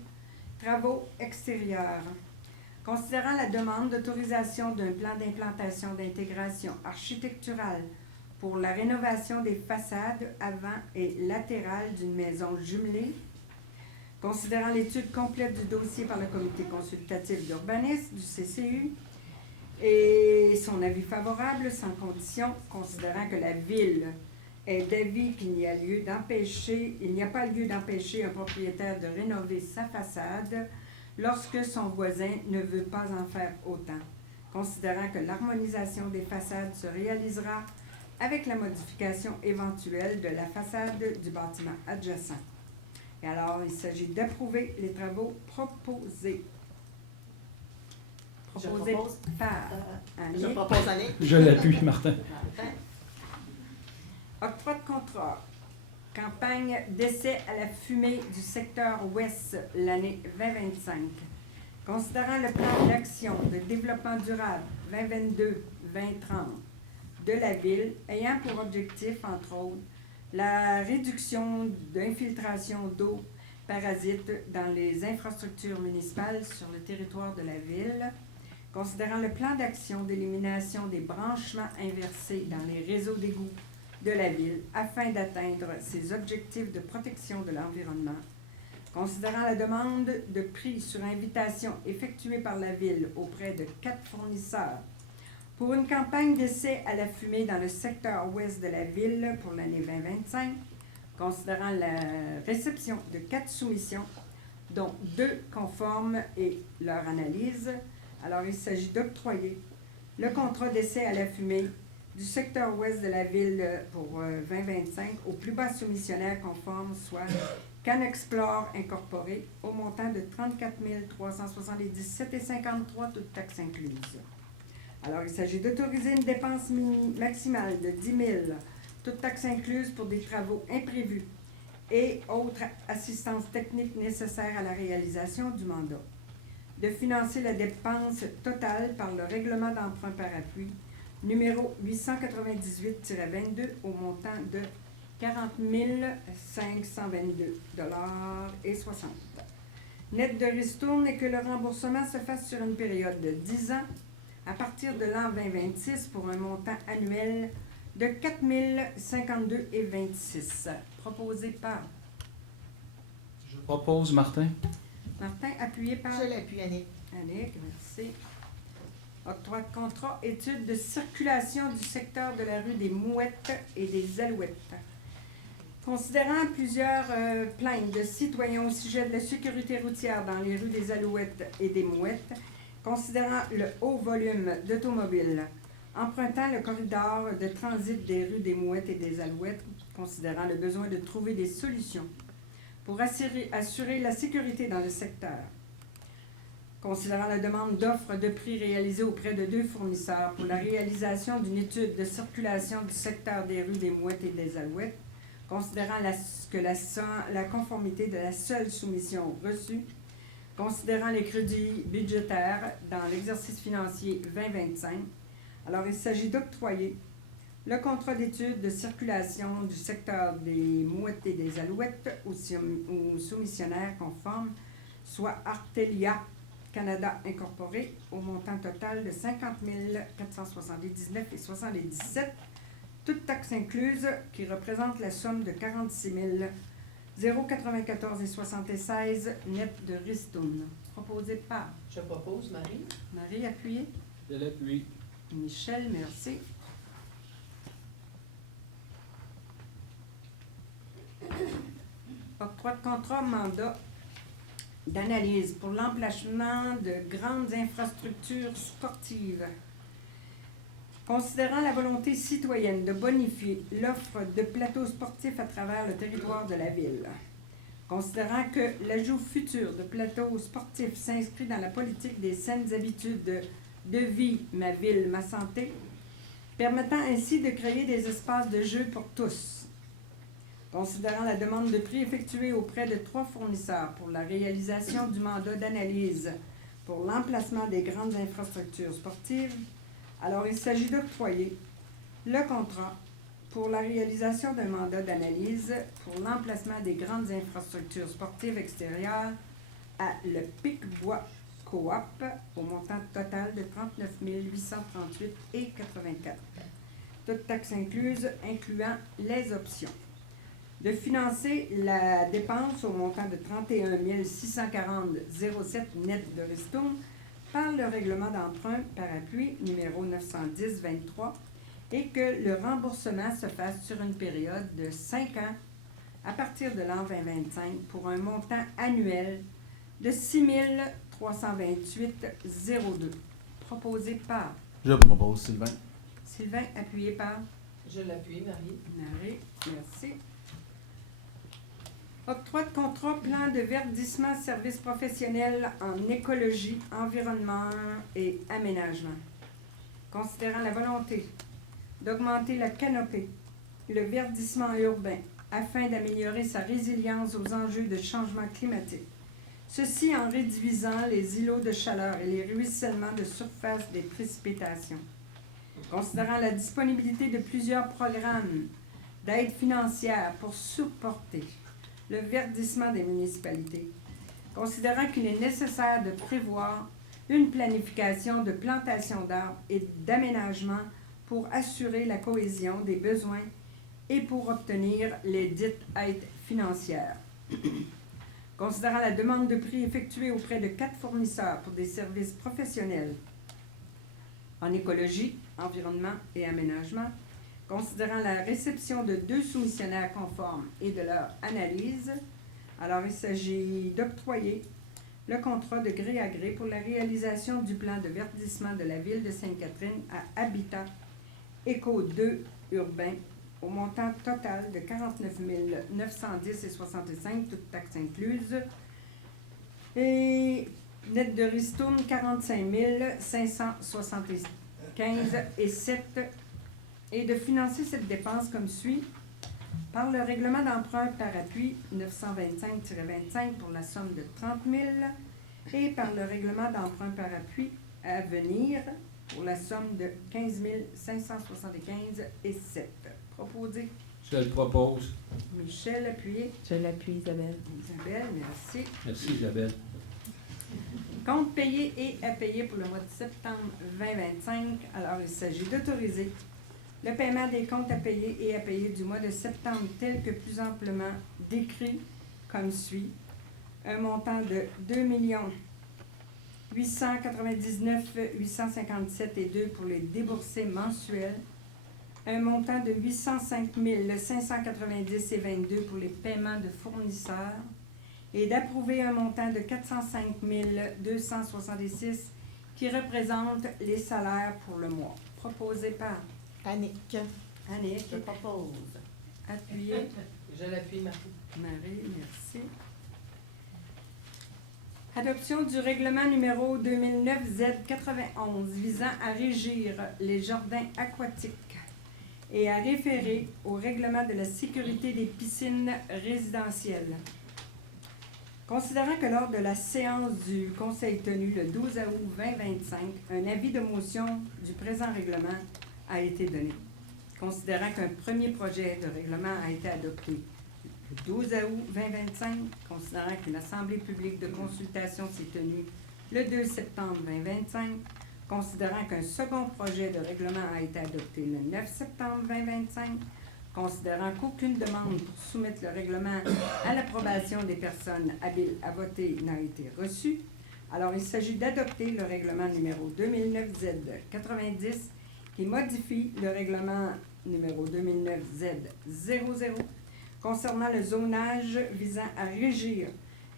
travaux extérieurs. Considérant la demande d'autorisation d'un plan d'implantation d'intégration architecturale pour la rénovation des façades avant et latérales d'une maison jumelée, considérant l'étude complète du dossier par le comité consultatif d'urbanisme du CCU et son avis favorable sans condition, considérant que la Ville est d'avis qu'il n'y a pas lieu d'empêcher un propriétaire de rénover sa façade lorsque son voisin ne veut pas en faire autant, considérant que l'harmonisation des façades se réalisera avec la modification éventuelle de la façade du bâtiment adjacent. Et alors, il s'agit d'approuver les travaux proposés. Je Proposés propose. par Je Annick. propose Annick. Je l'appuie, Martin. Martin. Octroi de contrat. Campagne d'essai à la fumée du secteur ouest l'année 2025. Considérant le plan d'action de développement durable 2022-2030 de la Ville, ayant pour objectif, entre autres, la réduction d'infiltration d'eau parasite dans les infrastructures municipales sur le territoire de la Ville, considérant le plan d'action d'élimination des branchements inversés dans les réseaux d'égouts de la Ville afin d'atteindre ses objectifs de protection de l'environnement, considérant la demande de prix sur invitation effectuée par la Ville auprès de 4 fournisseurs pour une campagne d'essai à la fumée dans le secteur ouest de la Ville pour l'année 2025, considérant la réception de 4 soumissions, dont 2 conformes et leur analyse. Alors, il s'agit d'octroyer le contrat d'essai à la fumée du secteur ouest de la Ville pour 2025 au plus bas soumissionnaire conforme, soit Canexplore Incorporé, au montant de 34 377,53 toutes taxes incluses. Alors, il s'agit d'autoriser une dépense maximale de 10 000, toutes taxes incluses pour des travaux imprévus et autres assistances techniques nécessaires à la réalisation du mandat. De financer la dépense totale par le règlement d'emprunt par appui numéro 898-22 au montant de 40 522,60 $. Net de ristourne et que le remboursement se fasse sur une période de 10 ans à partir de l'an 2026 pour un montant annuel de 4 052,26 $. Proposé par Je propose Martin. Martin, appuyé par Je l'appuie, Annick. Annick, merci. Octroi de contrat, étude de circulation du secteur de la rue des Mouettes et des Alouettes. Considérant plusieurs plaintes de citoyens au sujet de la sécurité routière dans les rues des Alouettes et des Mouettes, considérant le haut volume d'automobiles empruntant le corridor de transit des rues des Mouettes et des Alouettes, considérant le besoin de trouver des solutions pour assurer la sécurité dans le secteur, considérant la demande d'offres de prix réalisée auprès de 2 fournisseurs pour la réalisation d'une étude de circulation du secteur des rues des Mouettes et des Alouettes, considérant la conformité de la seule soumission reçue, considérant les crédits budgétaires dans l'exercice financier 2025. Alors, il s'agit d'octroyer le contrat d'étude de circulation du secteur des Mouettes et des Alouettes aux soumissionnaires conformes, soit Artelia Canada Incorporé, au montant total de 50 479,77 $, toutes taxes incluses, qui représentent la somme de 46 094,76 $ net de ristourne. Proposé par Je propose Marie. Marie, appuyée. Je l'appuie. Michel, merci. Octroi de contrat mandat d'analyse pour l'emplacement de grandes infrastructures sportives. Considérant la volonté citoyenne de bonifier l'offre de plateaux sportifs à travers le territoire de la Ville, Considérant que l'ajout futur de plateaux sportifs s'inscrit dans la politique des saines habitudes de vie, ma ville, ma santé, permettant ainsi de créer des espaces de jeu pour tous. Considérant la demande de prix effectuée auprès de 3 fournisseurs pour la réalisation du mandat d'analyse pour l'emplacement des grandes infrastructures sportives, alors il s'agit d'octroyer le contrat pour la réalisation d'un mandat d'analyse pour l'emplacement des grandes infrastructures sportives extérieures à le Pic-Bois Coop au montant total de 39 838,84. Toutes taxes incluses, incluant les options. De financer la dépense au montant de 31 640,07 net de ristourne par le règlement d'emprunt par appui numéro 910-23 et que le remboursement se fasse sur une période de 5 ans à partir de l'an 2025 pour un montant annuel de 6 328,02. Proposé par Je propose Sylvain. Sylvain, appuyé par Je l'appuie, Marie. Marie. Merci. Octroi de contrat plan de verdissement services professionnels en écologie, environnement et aménagement. Considérant la volonté d'augmenter la canopée, le verdissement urbain, afin d'améliorer sa résilience aux enjeux de changement climatique. Ceci en réduisant les îlots de chaleur et les ruissellements de surface des précipitations. Considérant la disponibilité de plusieurs programmes d'aide financière pour supporter le verdissement des municipalités, considérant qu'il est nécessaire de prévoir une planification de plantation d'arbres et d'aménagement pour assurer la cohésion des besoins et pour obtenir les dites aides financières. Considérant la demande de prix effectuée auprès de 4 fournisseurs pour des services professionnels en écologie, environnement et aménagement, considérant la réception de 2 soumissionnaires conformes et de leur analyse, alors il s'agit d'octroyer le contrat de gré à gré pour la réalisation du plan de verdissement de la ville de Sainte-Catherine à Habitat Éco 2 urbain au montant total de 49 910,65, toutes taxes incluses, et net de ristourne 45 575,7, et de financer cette dépense comme suit par le règlement d'emprunt par appui 925-25 pour la somme de 30 000 et par le règlement d'emprunt par appui à venir pour la somme de 15 575,7. Proposé. Je le propose. Michel, appuyé. Je l'appuie, Isabelle. Isabelle, merci. Merci, Isabelle. Compte payé et à payer pour le mois de septembre 2025. Alors, il s'agit d'autoriser le paiement des comptes à payer et à payer du mois de septembre tel que plus amplement décrit comme suit. Un montant de 2 899 857,2 pour les déboursés mensuels. Un montant de 805 590,22 pour les paiements de fournisseurs. Et d'approuver un montant de 405 266 qui représente les salaires pour le mois. Proposé par Annick. Annick. Je propose. Appuyé. Je l'appuie, Marie. Marie, merci. Adoption du règlement numéro 2009-Z91 visant à régir les jardins aquatiques et à référer au règlement de la sécurité des piscines résidentielles. Considérant que lors de la séance du Conseil tenue le 12 août 2025, un avis de motion du présent règlement a été donné. Considérant qu'un premier projet de règlement a été adopté le 12 août 2025, considérant qu'une assemblée publique de consultation s'est tenue le 2 septembre 2025, considérant qu'un second projet de règlement a été adopté le 9 septembre 2025, considérant qu'aucune demande pour soumettre le règlement à l'approbation des personnes habiles à voter n'a été reçue, alors il s'agit d'adopter le règlement numéro 2009-Z90 qui modifie le règlement numéro 2009-Z00 concernant le zonage visant à régir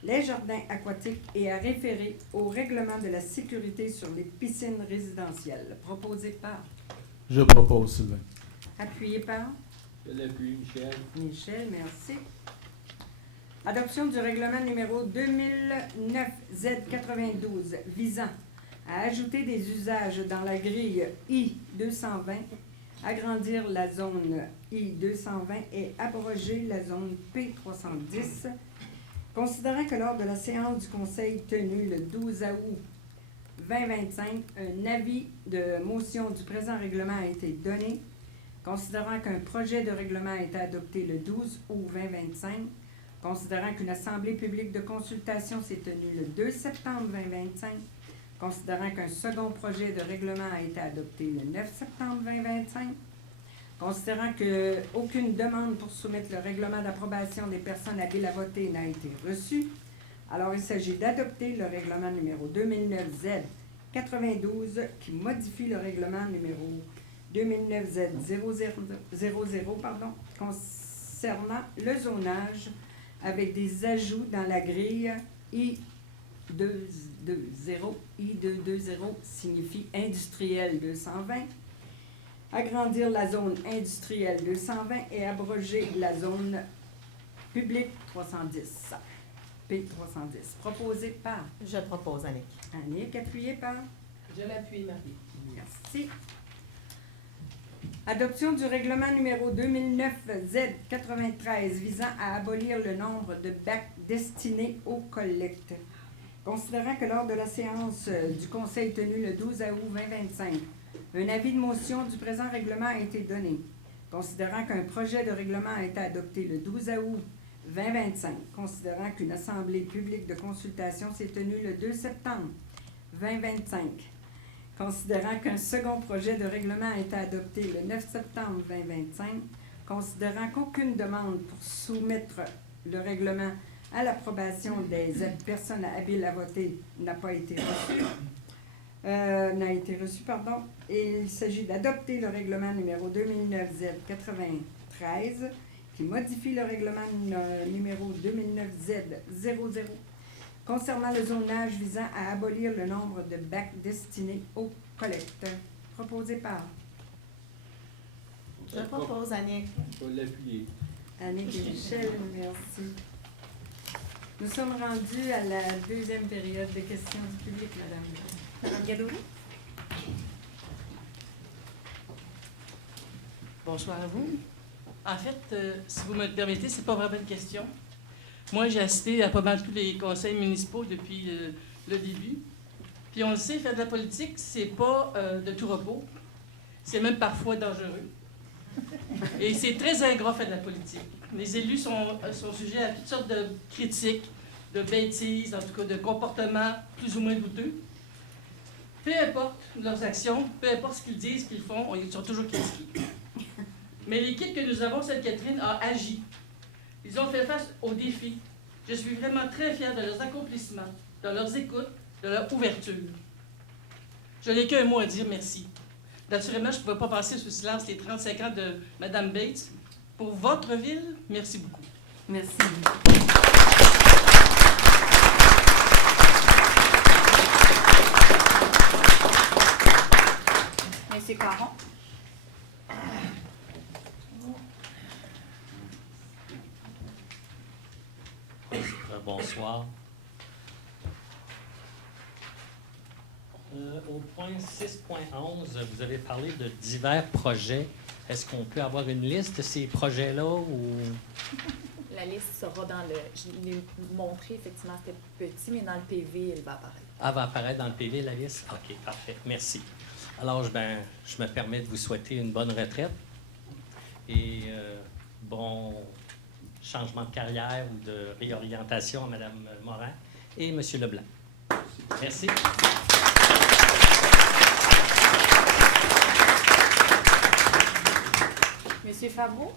les jardins aquatiques et à référer au règlement de la sécurité sur les piscines résidentielles. Proposé par Je propose Sylvain. Appuyé par Je l'appuie, Michel. Michel, merci. Adoption du règlement numéro 2009-Z92 visant à ajouter des usages dans la grille I-220, agrandir la zone I-220 et abroger la zone P-310. Considérant que lors de la séance du Conseil tenue le 12 août 2025, un avis de motion du présent règlement a été donné, considérant qu'un projet de règlement a été adopté le 12 août 2025, considérant qu'une assemblée publique de consultation s'est tenue le 2 septembre 2025, considérant qu'un second projet de règlement a été adopté le 9 septembre 2025, considérant qu'aucune demande pour soumettre le règlement d'approbation des personnes habiles à voter n'a été reçue, alors il s'agit d'adopter le règlement numéro 2009-Z92 qui modifie le règlement numéro 2009-Z00, concernant le zonage avec des ajouts dans la grille I-220. I-220 signifie industriel 220. Agrandir la zone industrielle 220 et abroger la zone publique 310. P310. Proposé par Je propose, Annick. Annick, appuyé par Je l'appuie, Marie. Merci. Adoption du règlement numéro 2009-Z93 visant à abolir le nombre de bacs destinés aux collectes. Considérant que lors de la séance du Conseil tenue le 12 août 2025, un avis de motion du présent règlement a été donné. Considérant qu'un projet de règlement a été adopté le 12 août 2025, considérant qu'une assemblée publique de consultation s'est tenue le 2 septembre 2025, considérant qu'un second projet de règlement a été adopté le 9 septembre 2025, considérant qu'aucune demande pour soumettre le règlement à l'approbation des personnes habiles à voter n'a été reçue, et il s'agit d'adopter le règlement numéro 2009-Z93 qui modifie le règlement numéro 2009-Z00 concernant le zonage visant à abolir le nombre de bacs destinés aux collectes. Proposé par Je propose, Annick. Il faut l'appuyer. Annick et Michel, merci. Nous sommes rendus à la deuxième période de questions du public, madame. Madame Gadouri? Bonsoir à vous. En fait, si vous me le permettez, c'est pas vraiment une question. Moi, j'ai assisté à pas mal tous les conseils municipaux depuis le début. Puis on le sait, faire de la politique, c'est pas de tout repos. C'est même parfois dangereux. Et c'est très ingrat faire de la politique. Les élus sont sujets à toutes sortes de critiques, de bêtises, en tout cas de comportements plus ou moins douteux. Peu importe leurs actions, peu importe ce qu'ils disent, ce qu'ils font, ils sont toujours critiqués. Mais l'équipe que nous avons, Sainte-Catherine, a agi. Ils ont fait face aux défis. Je suis vraiment très fière de leurs accomplissements, de leurs écoutes, de leur ouverture. Je n'ai qu'un mot à dire, merci. Naturellement, je ne pouvais pas passer sous silence les 35 ans de Mme Bates. Pour votre ville, merci beaucoup. Merci. Monsieur Caron? Bonsoir. Au point 6.11, vous avez parlé de divers projets. Est-ce qu'on peut avoir une liste de ces projets-là ou... La liste sera dans le... Je l'ai montré, effectivement, c'était petit, mais dans le PV, elle va apparaître. Elle va apparaître dans le PV, la liste? OK, parfait. Merci. Alors, je me permets de vous souhaiter une bonne retraite et bon changement de carrière ou de réorientation à Mme Morin et M. Leblanc. Merci. Monsieur Favreau?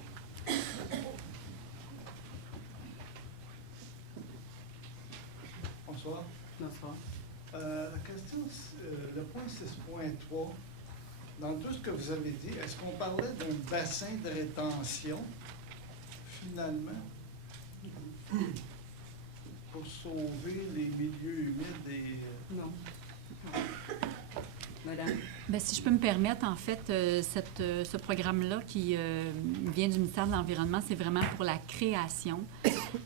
Bonsoir. Bonsoir. La question, le point 6.3, dans tout ce que vous avez dit, est-ce qu'on parlait d'un bassin de rétention, finalement, pour sauver les milieux humides et... Non. Madame. Bien, si je peux me permettre, en fait, ce programme-là qui vient du ministère de l'Environnement, c'est vraiment pour la création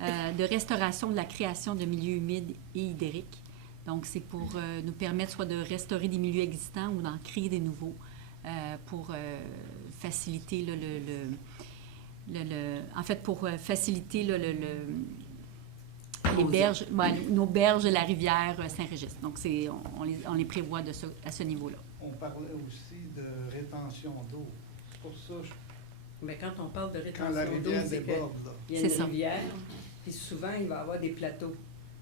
de restauration de la création de milieux humides et hydriques. Donc, c'est pour nous permettre soit de restaurer des milieux existants ou d'en créer des nouveaux pour faciliter pour faciliter les berges, nos berges de la rivière Saint-Régis. Donc, on les prévoit à ce niveau-là. On parlait aussi de rétention d'eau. C'est pour ça Mais quand on parle de quand la rétention d'eau, rivière c'est qu'il déborde, là. y a C'est une ça. rivière, puis souvent, il va y avoir des plateaux.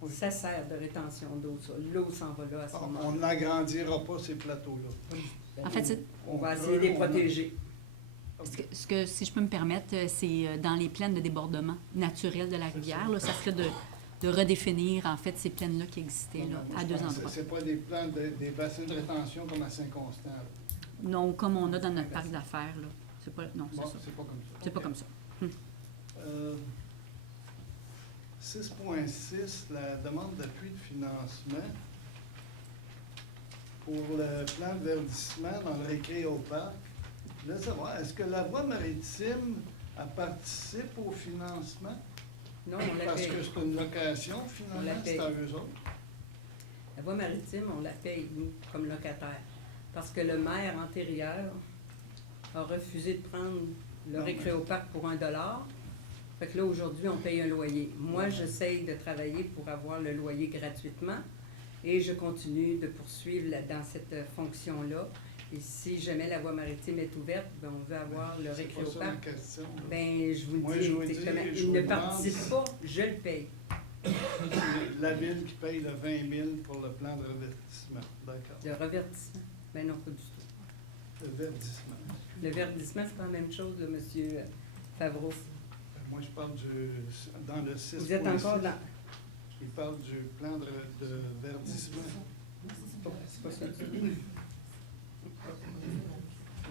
Oui. Ça sert de rétention d'eau, ça. L'eau s'en va là à ce moment-là. On n'agrandira pas ces plateaux-là. En fait, On va essayer de les protéger. si je peux me permettre, c'est dans les plaines de débordement naturel de la rivière. Là, ça serait de redéfinir, en fait, ces plaines-là qui existaient là, à deux endroits. C'est pas des plans, des bassins de rétention comme à Saint-Constant. Là. Non, comme on a dans notre parc d'affaires. Là. C'est pas, non, c'est Bon, ça. c'est pas comme ça. C'est pas comme ça. 6.6, la demande d'appui de financement pour le plan de verdissement dans le Récréoparc. Je voulais savoir, est-ce que la voie maritime elle participe au financement? Non, on la Parce paye. que c'est une location, On finalement, la c'est paye. à eux autres. La voie maritime, on la paye, nous, comme locataire. Parce que le maire antérieur a refusé de prendre le Non, Récréoparc pour $1. Fait que là, aujourd'hui, on paye un loyer. Moi, j'essaye de travailler pour avoir le loyer gratuitement et je continue de poursuivre dans cette fonction-là. Et si jamais la voie maritime est ouverte, ben, on veut avoir le C'est pas ça Récréoparc. ma question. là. Ben, je vous Moi, le dis, je vous c'est dis, comment- je il vous ne demande- participe pas, je le paye. C'est la ville qui paye le 20 000 pour le plan de reverdissement. D'accord. Le revertissement, ben non, pas du tout. Le verdissement. Le verdissement, c'est pas la même chose, là, monsieur Favreau. Moi, je parle dans le 6.6. Vous êtes encore dans... Il parle du plan de verdissement. C'est pas ça.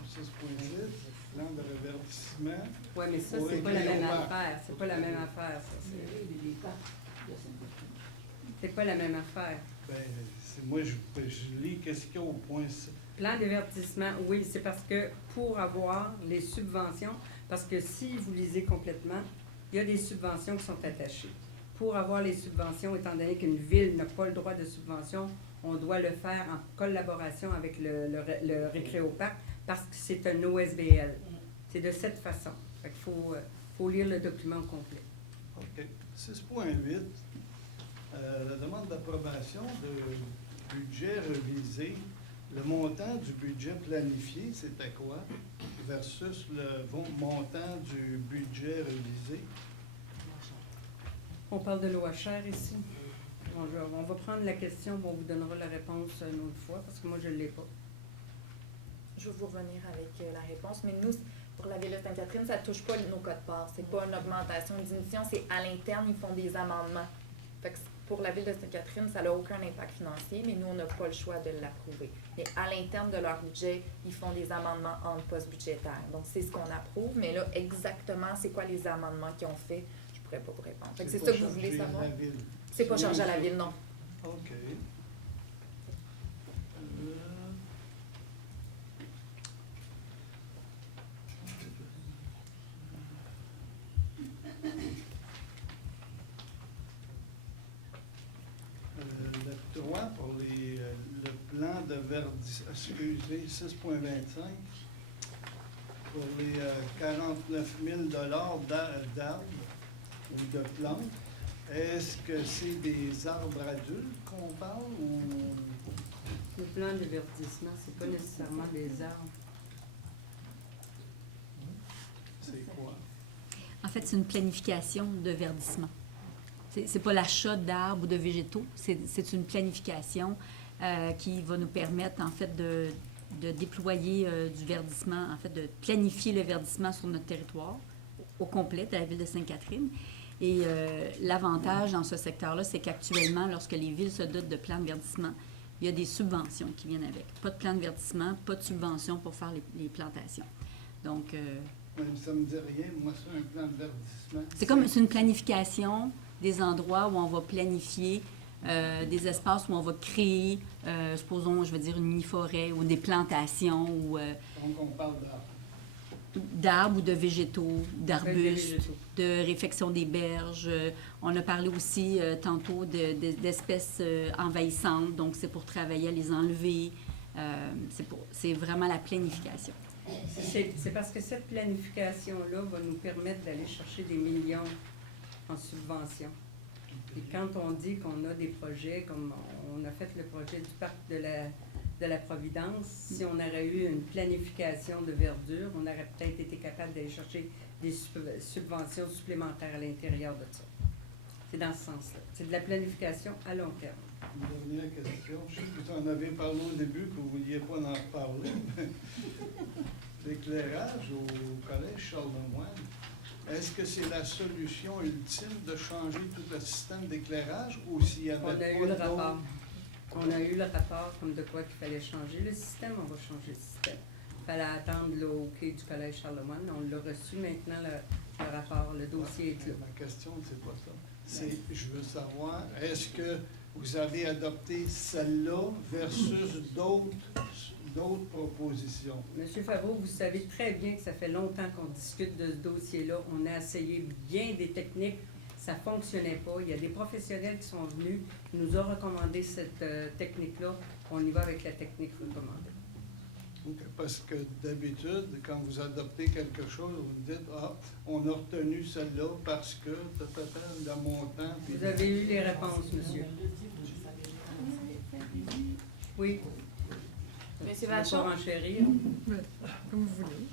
6.6, plan de reverdissement. Oui, mais ça, Au c'est pas la même Récréoparc. affaire. C'est pas la même affaire, ça. C'est pas la même affaire. Ben, moi, je lis qu'est-ce qu'il y a au point 6. Plan d'avertissement, oui, c'est parce que pour avoir les subventions, parce que si vous lisez complètement, il y a des subventions qui sont attachées. Pour avoir les subventions, étant donné qu'une ville n'a pas le droit de subvention, on doit le faire en collaboration avec le Récréoparc parce que c'est un OSBL. C'est de cette façon. Fait qu'il faut lire le document au complet. OK. 6.8, la demande d'approbation de budget révisé. Le montant du budget planifié, c'était quoi? Versus le montant du budget révisé. On parle de l'OHR ici. On va prendre la question, on vous donnera la réponse une autre fois, parce que moi, je ne l'ai pas. Je vais vous revenir avec la réponse, mais nous, pour la Ville de Sainte-Catherine, ça ne touche pas nos codes-parts. C'est pas une augmentation d'émission, c'est à l'interne, ils font des amendements. Fait que pour la Ville de Sainte-Catherine, ça n'a aucun impact financier, mais nous, on n'a pas le choix de l'approuver. Mais à l'interne de leur budget, ils font des amendements en poste budgétaire. Donc, c'est ce qu'on approuve, mais là, exactement, c'est quoi les amendements qu'ils ont fait, je ne pourrais pas vous répondre. Fait que c'est pas ça que vous chargé voulez à savoir? la ville. C'est pas chargé à la Ville, non. OK. Le 3 pour le plan de verdissement, excusez, 6.25, pour les 49 000 d'arbres ou de plantes. Est-ce que c'est des arbres adultes qu'on parle ou Le plan de verdissement, c'est pas nécessairement des arbres. c'est quoi? En fait, c'est une planification de verdissement. C'est pas l'achat d'arbres ou de végétaux, c'est une planification qui va nous permettre, en fait, de déployer du verdissement, en fait, de planifier le verdissement sur notre territoire au complet de la Ville de Sainte-Catherine. Et l'avantage dans ce secteur-là, c'est qu'actuellement, lorsque les villes se dotent de plans de verdissement, il y a des subventions qui viennent avec. Pas de plan de verdissement, pas de subvention pour faire les plantations. Donc, Ça me dit rien, moi, c'est un plan de verdissement. c'est une planification des endroits où on va planifier des espaces où on va créer, supposons, je veux dire, une mini-forêt ou des plantations. Donc, on parle d'arbres. d'arbres ou de végétaux, Des d'arbustes, végétaux. de réfection des berges. On a parlé aussi tantôt d'espèces envahissantes, donc c'est pour travailler à les enlever. C'est vraiment la planification. C'est parce que cette planification-là va nous permettre d'aller chercher des millions en subvention. Et quand on dit qu'on a des projets, comme on a fait le projet du parc de la Providence, si on aurait eu une planification de verdure, on aurait peut-être été capable d'aller chercher des subventions supplémentaires à l'intérieur de ça. C'est dans ce sens-là. C'est de la planification à long terme. Une dernière question. Je sais que vous en avez parlé au début, que vous ne vouliez pas en reparler. L'éclairage au Collège Charlemagne, est-ce que c'est la solution ultime de changer tout le système d'éclairage ou s'il y avait On a pas eu le d'autres- rapport. On a eu le rapport comme de quoi qu'il fallait changer le système, on va changer le système. Il fallait attendre le OK du Collège Charlemagne. On l'a reçu maintenant, le rapport, le dossier est clos. Ma question, c'est pas ça. C'est, je veux savoir, est-ce que vous avez adopté celle-là versus d'autres propositions? Monsieur Favreau, vous savez très bien que ça fait longtemps qu'on discute de ce dossier-là. On a essayé bien des techniques, ça ne fonctionnait pas. Il y a des professionnels qui sont venus, qui nous ont recommandé cette technique-là. On y va avec la technique recommandée. Parce que d'habitude, quand vous adoptez quelque chose, vous me dites, ah, on a retenu celle-là parce que, le montant. puis- Vous avez eu les réponses, monsieur. Oui. Monsieur Tu veux Vachon? pas renchérir? Comme vous voulez.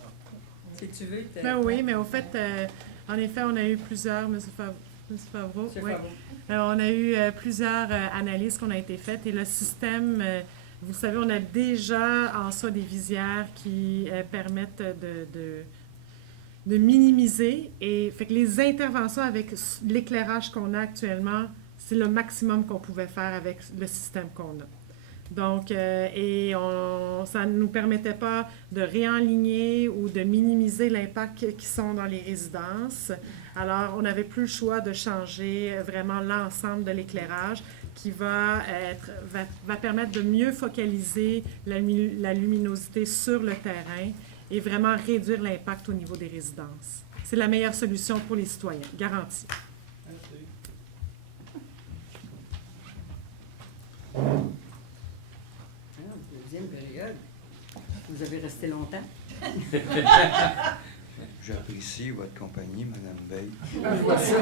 Si tu veux. Ben oui, mais au fait, en effet, on a eu plusieurs, M. Favreau, Monsieur oui. Favreau. On a eu plusieurs analyses qui ont été faites et le système, vous savez, on a déjà en soi des visières qui permettent de minimiser. Et fait que les interventions avec l'éclairage qu'on a actuellement, c'est le maximum qu'on pouvait faire avec le système qu'on a. Donc, ça ne nous permettait pas de réaligner ou de minimiser l'impact qui sont dans les résidences. Alors, on n'avait plus le choix de changer vraiment l'ensemble de l'éclairage qui va permettre de mieux focaliser la luminosité sur le terrain et vraiment réduire l'impact au niveau des résidences. C'est la meilleure solution pour les citoyens, garantie. Deuxième période. Vous avez resté longtemps. J'apprécie votre compagnie, Mme Veil. Je vois ça.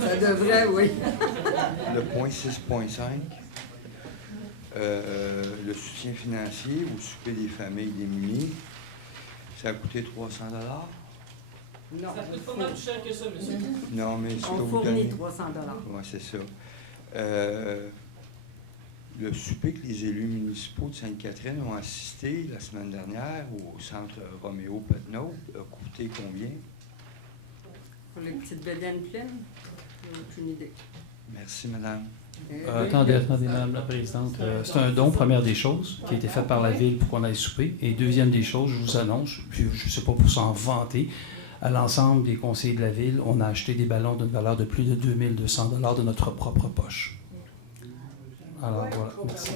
Ça devrait, oui. Le point 6.5, le soutien financier au souper des familles démunies, ça a coûté 300 $. Non, Ça coûte pas mal plus cher que ça, monsieur. Non, mais ce que on vous fournit donnez... 300 $. Oui, c'est ça. Le souper que les élus municipaux de Sainte-Catherine ont assisté la semaine dernière au centre Roméo Petneau a coûté combien? Pour les petites bédaines pleines, j'ai aucune idée. Merci, madame. Attendez, Madame la Présidente. C'est un don, première des choses, qui a été fait par la Ville pour qu'on aille souper. Et deuxième des choses, je vous annonce, puis je ne sais pas pour s'en vanter, à l'ensemble des conseillers de la Ville, on a acheté des ballons d'une valeur de plus de 2200 $ de notre propre poche. Alors, voilà, merci.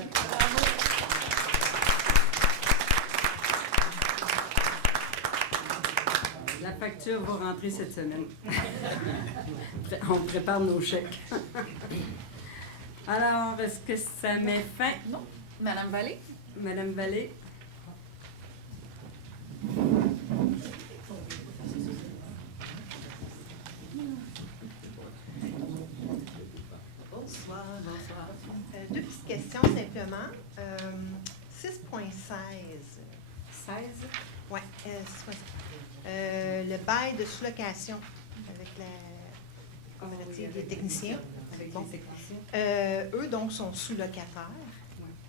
La facture va rentrer cette semaine. On prépare nos chèques. Alors, est-ce que ça met fin? Non. Madame Vallée? Madame Vallée? Bonsoir. Deux petites questions simplement. 6.16. 16? Oui, le bail de sous-location avec la coopérative des techniciens. Avec Bon. les techniciens. Eux, donc, sont sous-locataires.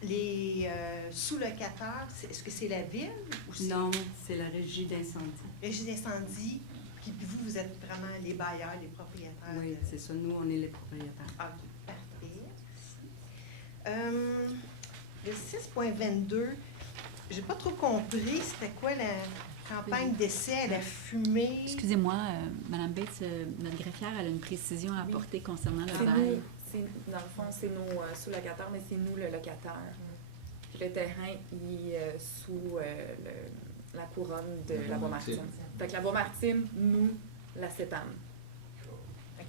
Les sous-locataires, est-ce que c'est la ville ou c'est Non, c'est la régie d'incendie. la régie d'incendie? Puis vous êtes vraiment les bailleurs, les propriétaires? Oui, c'est ça. Nous, on est les propriétaires. Ah, parfait. Le 6.22, j'ai pas trop compris c'était quoi la campagne d'essai à la fumée. Excusez-moi, Mme Bates, notre greffière, elle a une précision à apporter concernant le C'est bail. nous. Dans le fond, c'est nos sous-locataires, mais c'est nous le locataire. Puis le terrain, il est sous la couronne de la Bois-Martine. Fait que la Bois-Martine, nous, la CETAM.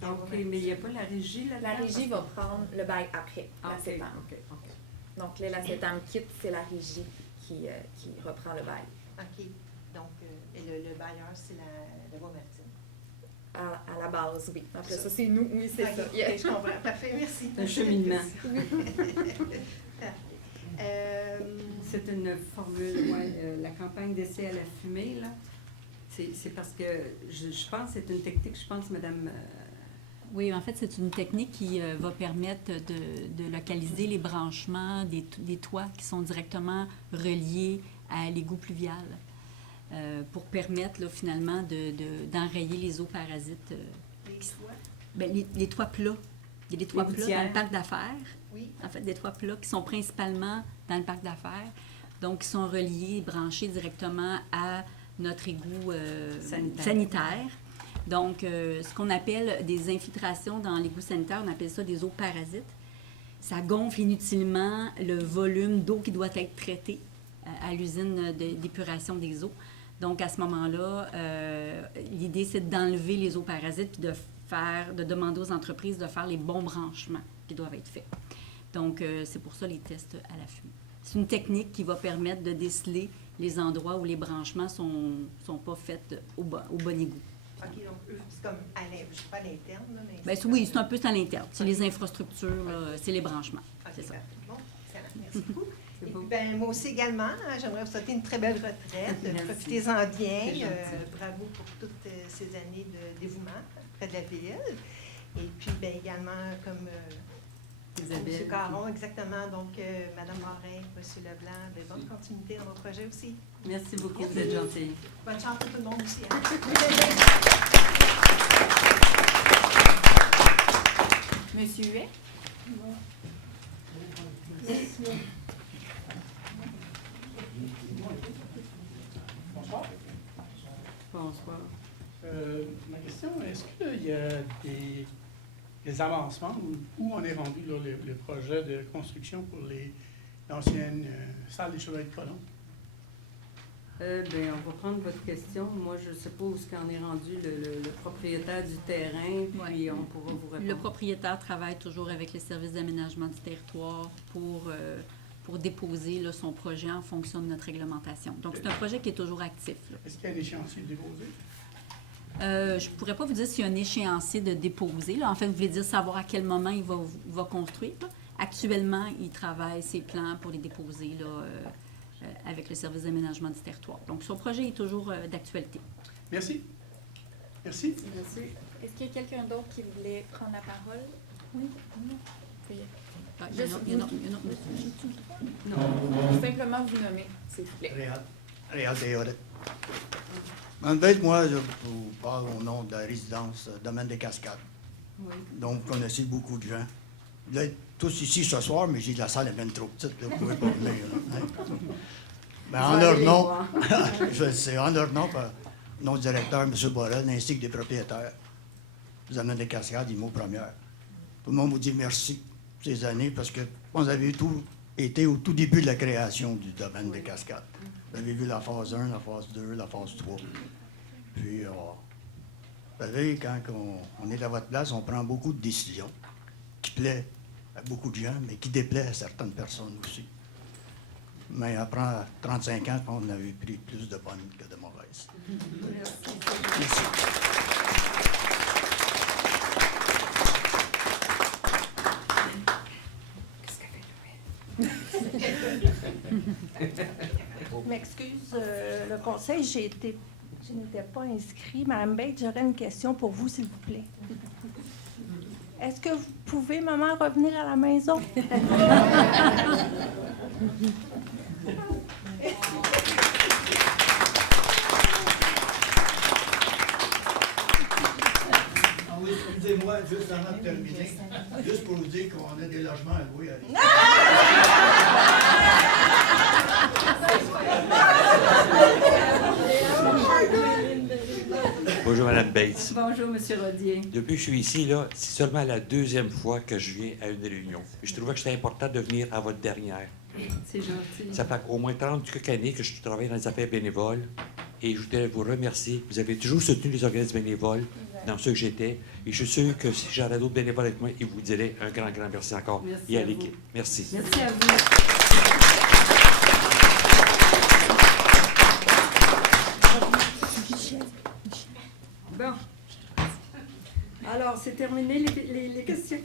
OK, mais il n'y a pas la régie là-dedans? La régie va prendre le bail après, la OK, CETAM. OK. Donc là, la CETAM quitte, c'est la régie qui reprend le bail. OK. Donc, et le bailleur, c'est la Bois-Martine. À la base, oui. Après ça, c'est nous, oui, c'est OK, ça. OK, je comprends. Parfait, merci. C'est un cheminement. C'est une formule, la campagne d'essai à la fumée, là. C'est parce que je pense que c'est une technique, je pense, Madame... Oui, en fait, c'est une technique qui va permettre de localiser les branchements des toits qui sont directement reliés à l'égout pluvial pour permettre, là, finalement, d'enrayer les eaux parasites. Les toits? Bien, les toits plats. Il y a des toits plats dans le parc d'affaires. Oui. En fait, des toits plats qui sont principalement dans le parc d'affaires. Donc, qui sont reliés, branchés directement à notre égout sanitaire. Donc, ce qu'on appelle des infiltrations dans l'égout sanitaire, on appelle ça des eaux parasites. Ça gonfle inutilement le volume d'eau qui doit être traité à l'usine d'épuration des eaux. Donc, à ce moment-là, l'idée, c'est d'enlever les eaux parasites puis de demander aux entreprises de faire les bons branchements qui doivent être faits. Donc, c'est pour ça les tests à la fumée. C'est une technique qui va permettre de déceler les endroits où les branchements sont pas faits au bon égout. OK, donc c'est comme je sais pas à l'interne, là, mais... Bien, oui, c'est un peu à l'interne. C'est les infrastructures, là, c'est les branchements. Okay, c'est ça. Bon, excellent. Merci beaucoup. Et puis, ben, moi aussi également, j'aimerais vous souhaiter une très belle retraite. Profitez-en bien. Bravo pour toutes ces années de dévouement près de la ville. Et puis, ben, également, comme M. Caron, exactement. Donc, Mme Morin, M. Leblanc, de bonne continuité dans vos projets aussi. Merci beaucoup, vous êtes gentille. Bonne chance pour tout le monde aussi. Hein? Monsieur Huet? Bonsoir. Bonsoir. Ma question, est-ce qu'il y a des avancements où on est rendu là, le projet de construction pour l'ancienne salle des Chevaliers de Colomb? Bien, on va prendre votre question. Moi, je ne sais pas où est-ce qu'en est rendu le propriétaire du terrain, puis on pourra vous répondre. Le propriétaire travaille toujours avec les services d'aménagement du territoire pour déposer là, son projet en fonction de notre réglementation. Donc, c'est un projet qui est toujours actif. Est-ce qu'il y a un échéancier déposé? Je ne pourrais pas vous dire s'il y a un échéancier de déposer. Là. En fait, vous voulez dire savoir à quel moment il va construire. Là. Actuellement, il travaille ses plans pour les déposer là, avec le service d'aménagement du territoire. Donc, son projet est toujours d'actualité. Merci. Merci. Merci. Est-ce qu'il y a quelqu'un d'autre qui voulait prendre la parole? Oui. Non. Il y a un autre monsieur. Non. Simplement vous nommer, s'il vous plaît. Réal Théoret. En fait, moi, je vous parle au nom de la résidence Domaine des Cascades. Oui. Donc, vous connaissez beaucoup de gens. Vous êtes tous ici ce soir, mais j'ai de la salle est bien trop petite, là, vous ne pouvez pas venir. Hein? Ben, en leur nom, je le sais, en leur nom, par notre directeur, M. Borel, ainsi que des propriétaires, Domaine des Cascades, IMO Première. Tout le monde vous dit merci ces années parce que vous avez été au tout début de la création du Domaine des Cascades. Vous avez vu la phase 1, la phase 2, la phase 3. Puis, vous savez, quand on est à votre place, on prend beaucoup de décisions qui plaisent à beaucoup de gens, mais qui déplaisent à certaines personnes aussi. Mais après 35 ans, on avait pris plus de bonnes que de mauvaises. Merci. Je m'excuse, le conseil, je n'étais pas inscrit. Madame Bates, j'aurais une question pour vous, s'il vous plaît. Est-ce que vous pouvez, maman, revenir à la maison? Oui, excusez-moi, juste avant de terminer, juste pour vous dire qu'on a des logements à louer. Bonjour, Mme Bates. Bonjour, M. Rodier. Depuis que je suis ici, là, c'est seulement la deuxième fois que je viens à une réunion. Je trouvais que c'était important de venir à votre dernière. C'est gentil. Ça fait au moins 30 quelques années que je travaille dans les affaires bénévoles et je voudrais vous remercier. Vous avez toujours soutenu les organismes bénévoles dans ceux que j'étais et je suis sûr que si j'aurais d'autres bénévoles avec moi, ils vous diraient un grand, grand merci encore. Merci et à à l'équipe. vous. Merci. Merci à vous. Bon. Alors, c'est terminé les questions.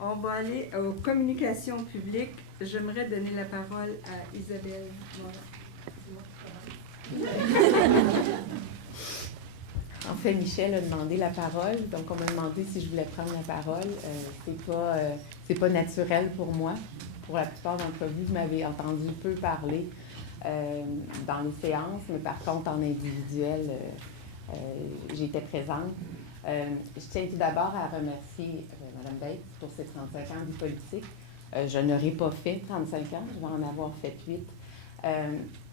On va aller aux communications publiques. J'aimerais donner la parole à Isabelle. En fait, Michel a demandé la parole, donc on m'a demandé si je voulais prendre la parole. C'est pas naturel pour moi. Pour la plupart d'entre vous, vous m'avez entendu peu parler dans les séances, mais par contre, en individuel, j'étais présente. Je tiens tout d'abord à remercier Mme Bates pour ses 35 ans de vie politique. Je n'aurais pas fait 35 ans, je vais en avoir fait 8.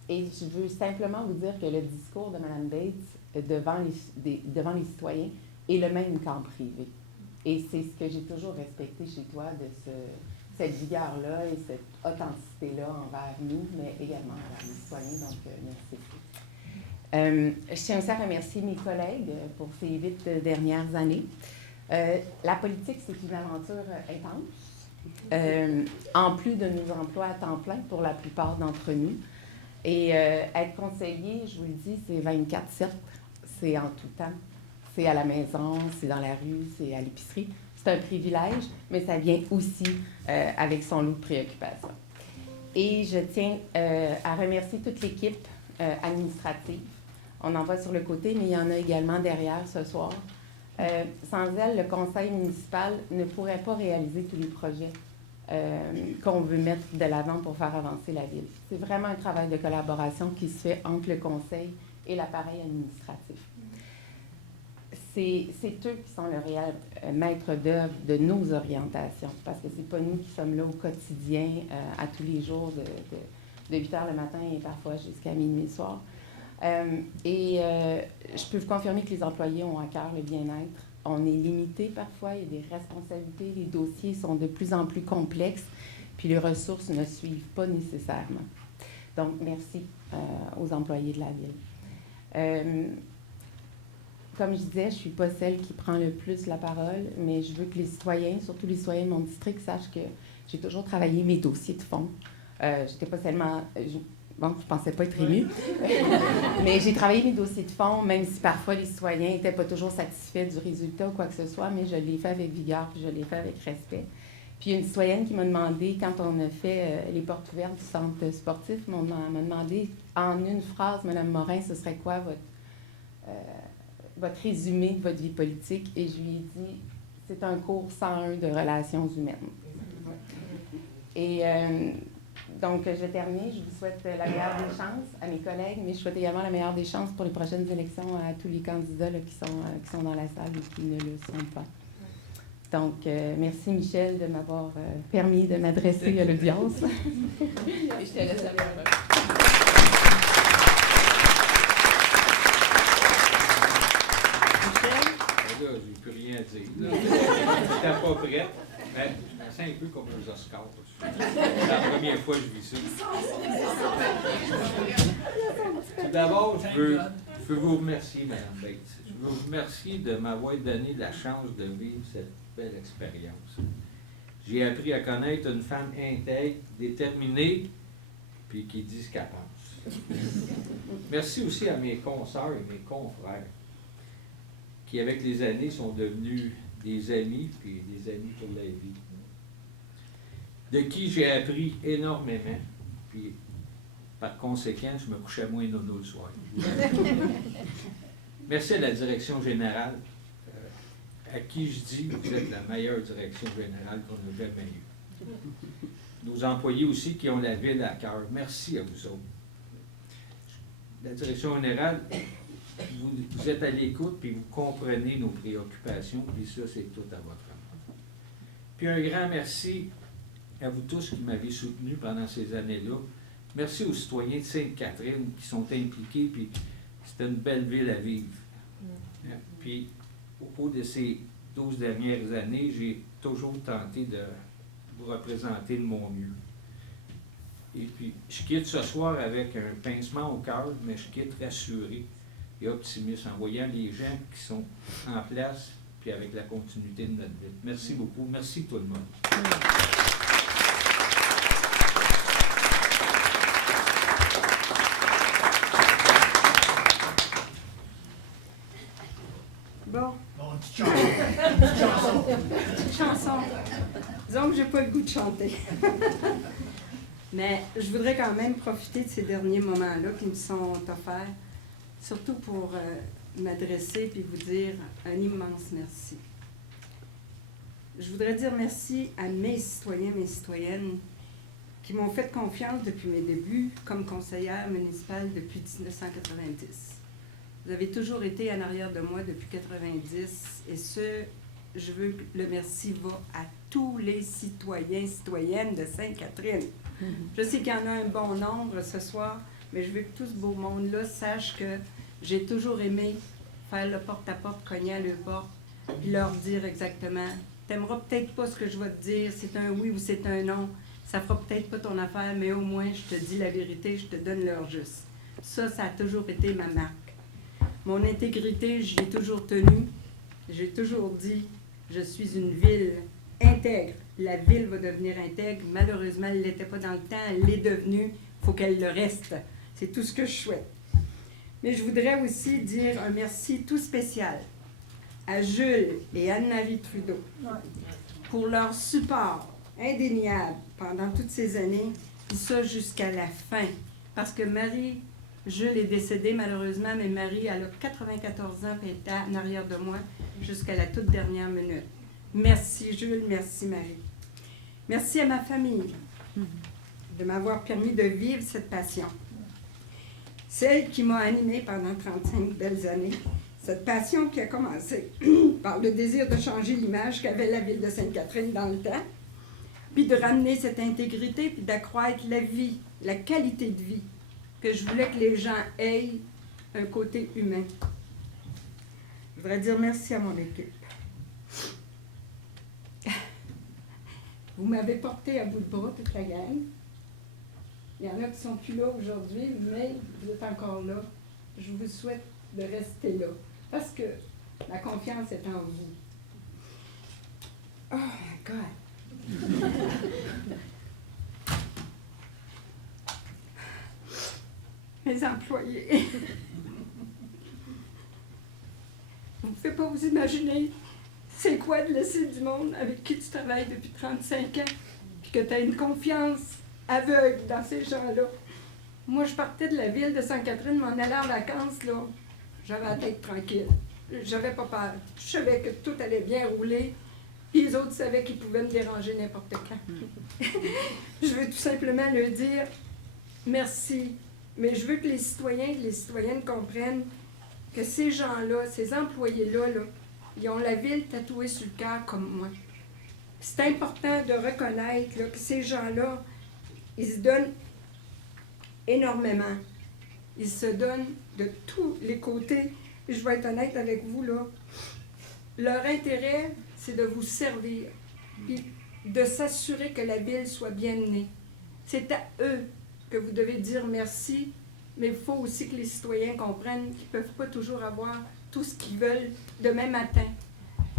Et je veux simplement vous dire que le discours de Mme Bates devant les citoyens est le même qu'en privé. Et c'est ce que j'ai toujours respecté chez toi, de cette vigueur-là et cette authenticité-là envers nous, mais également envers les citoyens. Donc, merci. Je tiens aussi à remercier mes collègues pour ces 8 dernières années. La politique, c'est une aventure intense, en plus de nos emplois à temps plein pour la plupart d'entre nous. Et être conseiller, je vous le dis, c'est 24/7, c'est en tout temps. C'est à la maison, c'est dans la rue, c'est à l'épicerie. C'est un privilège, mais ça vient aussi avec son lot de préoccupations. Et je tiens à remercier toute l'équipe administrative. On en voit sur le côté, mais il y en a également derrière ce soir. Sans elle, le conseil municipal ne pourrait pas réaliser tous les projets qu'on veut mettre de l'avant pour faire avancer la ville. C'est vraiment un travail de collaboration qui se fait entre le conseil et l'appareil administratif. C'est eux qui sont le réel maître d'œuvre de nos orientations, parce que c'est pas nous qui sommes là au quotidien, à tous les jours, de 8 heures le matin et parfois jusqu'à minuit le soir. Je peux vous confirmer que les employés ont à cœur le bien-être. On est limité parfois, il y a des responsabilités, les dossiers sont de plus en plus complexes, puis les ressources ne suivent pas nécessairement. Donc, merci aux employés de la ville. Comme je disais, je ne suis pas celle qui prend le plus la parole, mais je veux que les citoyens, surtout les citoyens de mon district, sachent que j'ai toujours travaillé mes dossiers de fond. J'étais pas seulement... je pensais pas être émue, mais j'ai travaillé mes dossiers de fond, même si parfois les citoyens n'étaient pas toujours satisfaits du résultat ou quoi que ce soit, mais je l'ai fait avec vigueur, puis je l'ai fait avec respect. Puis il y a une citoyenne qui m'a demandé, quand on a fait les portes ouvertes du centre sportif, m'a demandé en une phrase, Mme Morin, ce serait quoi votre résumé de votre vie politique? Et je lui ai dit, c'est un cours 101 de relations humaines. Et donc, je vais terminer. Je vous souhaite la meilleure des chances à mes collègues, mais je souhaite également la meilleure des chances pour les prochaines élections à tous les candidats là, qui sont dans la salle et qui ne le sont pas. Donc, merci Michel de m'avoir permis de m'adresser à l'audience. Et je te laisse la parole. Là, j'ai plus rien à dire. J'étais pas prête. Mais je me sens un peu comme aux Oscars. C'est la première fois que je vis ça. Tout d'abord, je veux vous remercier, Mme Bates. Je veux vous remercier de m'avoir donné la chance de vivre cette belle expérience. J'ai appris à connaître une femme intègre, déterminée, puis qui dit ce qu'elle pense. Merci aussi à mes consoeurs et mes confrères, qui, avec les années, sont devenus des amis, puis des amis pour la vie, de qui j'ai appris énormément, puis par conséquent, je me couchais moins nono le soir. Merci à la direction générale, à qui je dis que vous êtes la meilleure direction générale qu'on a jamais eue. Nos employés aussi qui ont la ville à cœur, merci à vous autres. La direction générale, vous êtes à l'écoute, puis vous comprenez nos préoccupations, puis ça, c'est tout à votre aide. Puis un grand merci à vous tous qui m'avez soutenu pendant ces années-là. Merci aux citoyens de Sainte-Catherine qui sont impliqués, puis c'était une belle ville à vivre. Puis au cours de ces 12 dernières années, j'ai toujours tenté de vous représenter de mon mieux. Et puis, je quitte ce soir avec un pincement au cœur, mais je quitte rassuré et optimiste en voyant les gens qui sont en place, puis avec la continuité de notre vie. Merci beaucoup. Merci tout le monde. Bon. Bon, petite chanson. Petite chanson. Disons que j'ai pas le goût de chanter. Mais je voudrais quand même profiter de ces derniers moments-là qui me sont offerts, surtout pour m'adresser puis vous dire un immense merci. Je voudrais dire merci à mes citoyens, mes citoyennes qui m'ont fait confiance depuis mes débuts comme conseillère municipale depuis 1990. Vous avez toujours été en arrière de moi depuis 90 et je veux que le merci va à tous les citoyens, citoyennes de Sainte-Catherine. Je sais qu'il y en a un bon nombre ce soir, mais je veux que tout ce beau monde-là sache que j'ai toujours aimé faire le porte-à-porte, cogner à leur porte, puis leur dire exactement « T'aimeras peut-être pas ce que je vais te dire, c'est un oui ou c'est un non, ça fera peut-être pas ton affaire, mais au moins je te dis la vérité, je te donne l'heure juste. » Ça a toujours été ma marque. Mon intégrité, je l'ai toujours tenue. J'ai toujours dit « Je suis une ville intègre. La ville va devenir intègre. Malheureusement, elle ne l'était pas dans le temps. Elle l'est devenue. Il faut qu'elle le reste. C'est tout ce que je souhaite. Mais je voudrais aussi dire un merci tout spécial à Jules et Anne-Marie Trudeau pour leur support indéniable pendant toutes ces années, et ça jusqu'à la fin. Parce que Jules est décédée malheureusement, mais Marie, elle a 94 ans et elle était en arrière de moi jusqu'à la toute dernière minute. Merci Jules, merci Marie. Merci à ma famille de m'avoir permis de vivre cette passion. Celle qui m'a animée pendant 35 belles années. Cette passion qui a commencé par le désir de changer l'image qu'avait la ville de Sainte-Catherine dans le temps, puis de ramener cette intégrité, puis d'accroître la vie, la qualité de vie, que je voulais que les gens aient un côté humain. Je voudrais dire merci à mon équipe. Vous m'avez porté à bout de bras, toute la gang. Il y en a qui ne sont plus là aujourd'hui, mais vous êtes encore là. Je vous souhaite de rester là, parce que la confiance est en vous. Oh my God! Mes employés. Vous ne pouvez pas vous imaginer c'est quoi de laisser du monde avec qui tu travailles depuis 35 ans, puis que tu as une confiance aveugle dans ces gens-là. Moi, je partais de la ville de Sainte-Catherine, m'en allais en vacances, là. J'avais la tête tranquille. J'avais pas peur. Je savais que tout allait bien rouler, puis les autres savaient qu'ils pouvaient me déranger n'importe quand. Je veux tout simplement leur dire merci. Mais je veux que les citoyens et les citoyennes comprennent que ces gens-là, ces employés-là, là, ils ont la ville tatouée sur le cœur comme moi. C'est important de reconnaître là, que ces gens-là, ils se donnent énormément. Ils se donnent de tous les côtés. Et je vais être honnête avec vous, là. Leur intérêt, c'est de vous servir, puis de s'assurer que la ville soit bien née. C'est à eux que vous devez dire merci, mais il faut aussi que les citoyens comprennent qu'ils ne peuvent pas toujours avoir tout ce qu'ils veulent demain matin.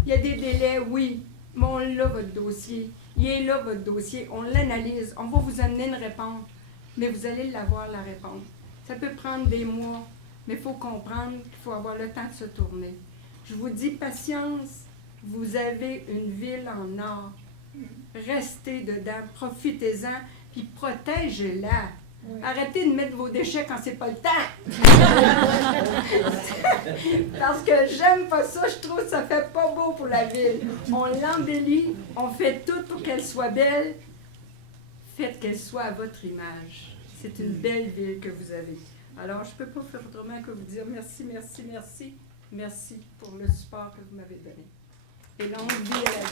Il y a des délais, oui, mais on l'a votre dossier. Il est là votre dossier, on l'analyse, on va vous amener une réponse, mais vous allez l'avoir la réponse. Ça peut prendre des mois, mais il faut comprendre qu'il faut avoir le temps de se tourner. Je vous dis patience, vous avez une ville en or. Restez dedans, profitez-en, puis protégez-la. Oui. Arrêtez de mettre vos déchets quand c'est pas le temps. Parce que j'aime pas ça, je trouve que ça fait pas beau pour la ville. On l'embellit, on fait tout pour qu'elle soit belle. Faites qu'elle soit à votre image. C'est une belle ville que vous avez. Alors, je peux pas faire autrement que vous dire merci, merci, merci. Merci pour le support que vous m'avez donné. Et longue vie à la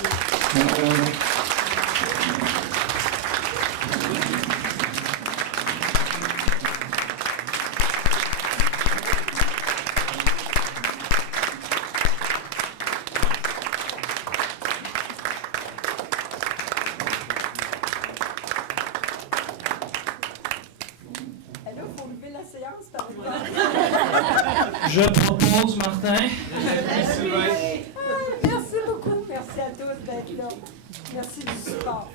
ville. Je propose, Martin. Merci beaucoup. Merci à tous d'être là. Merci du support.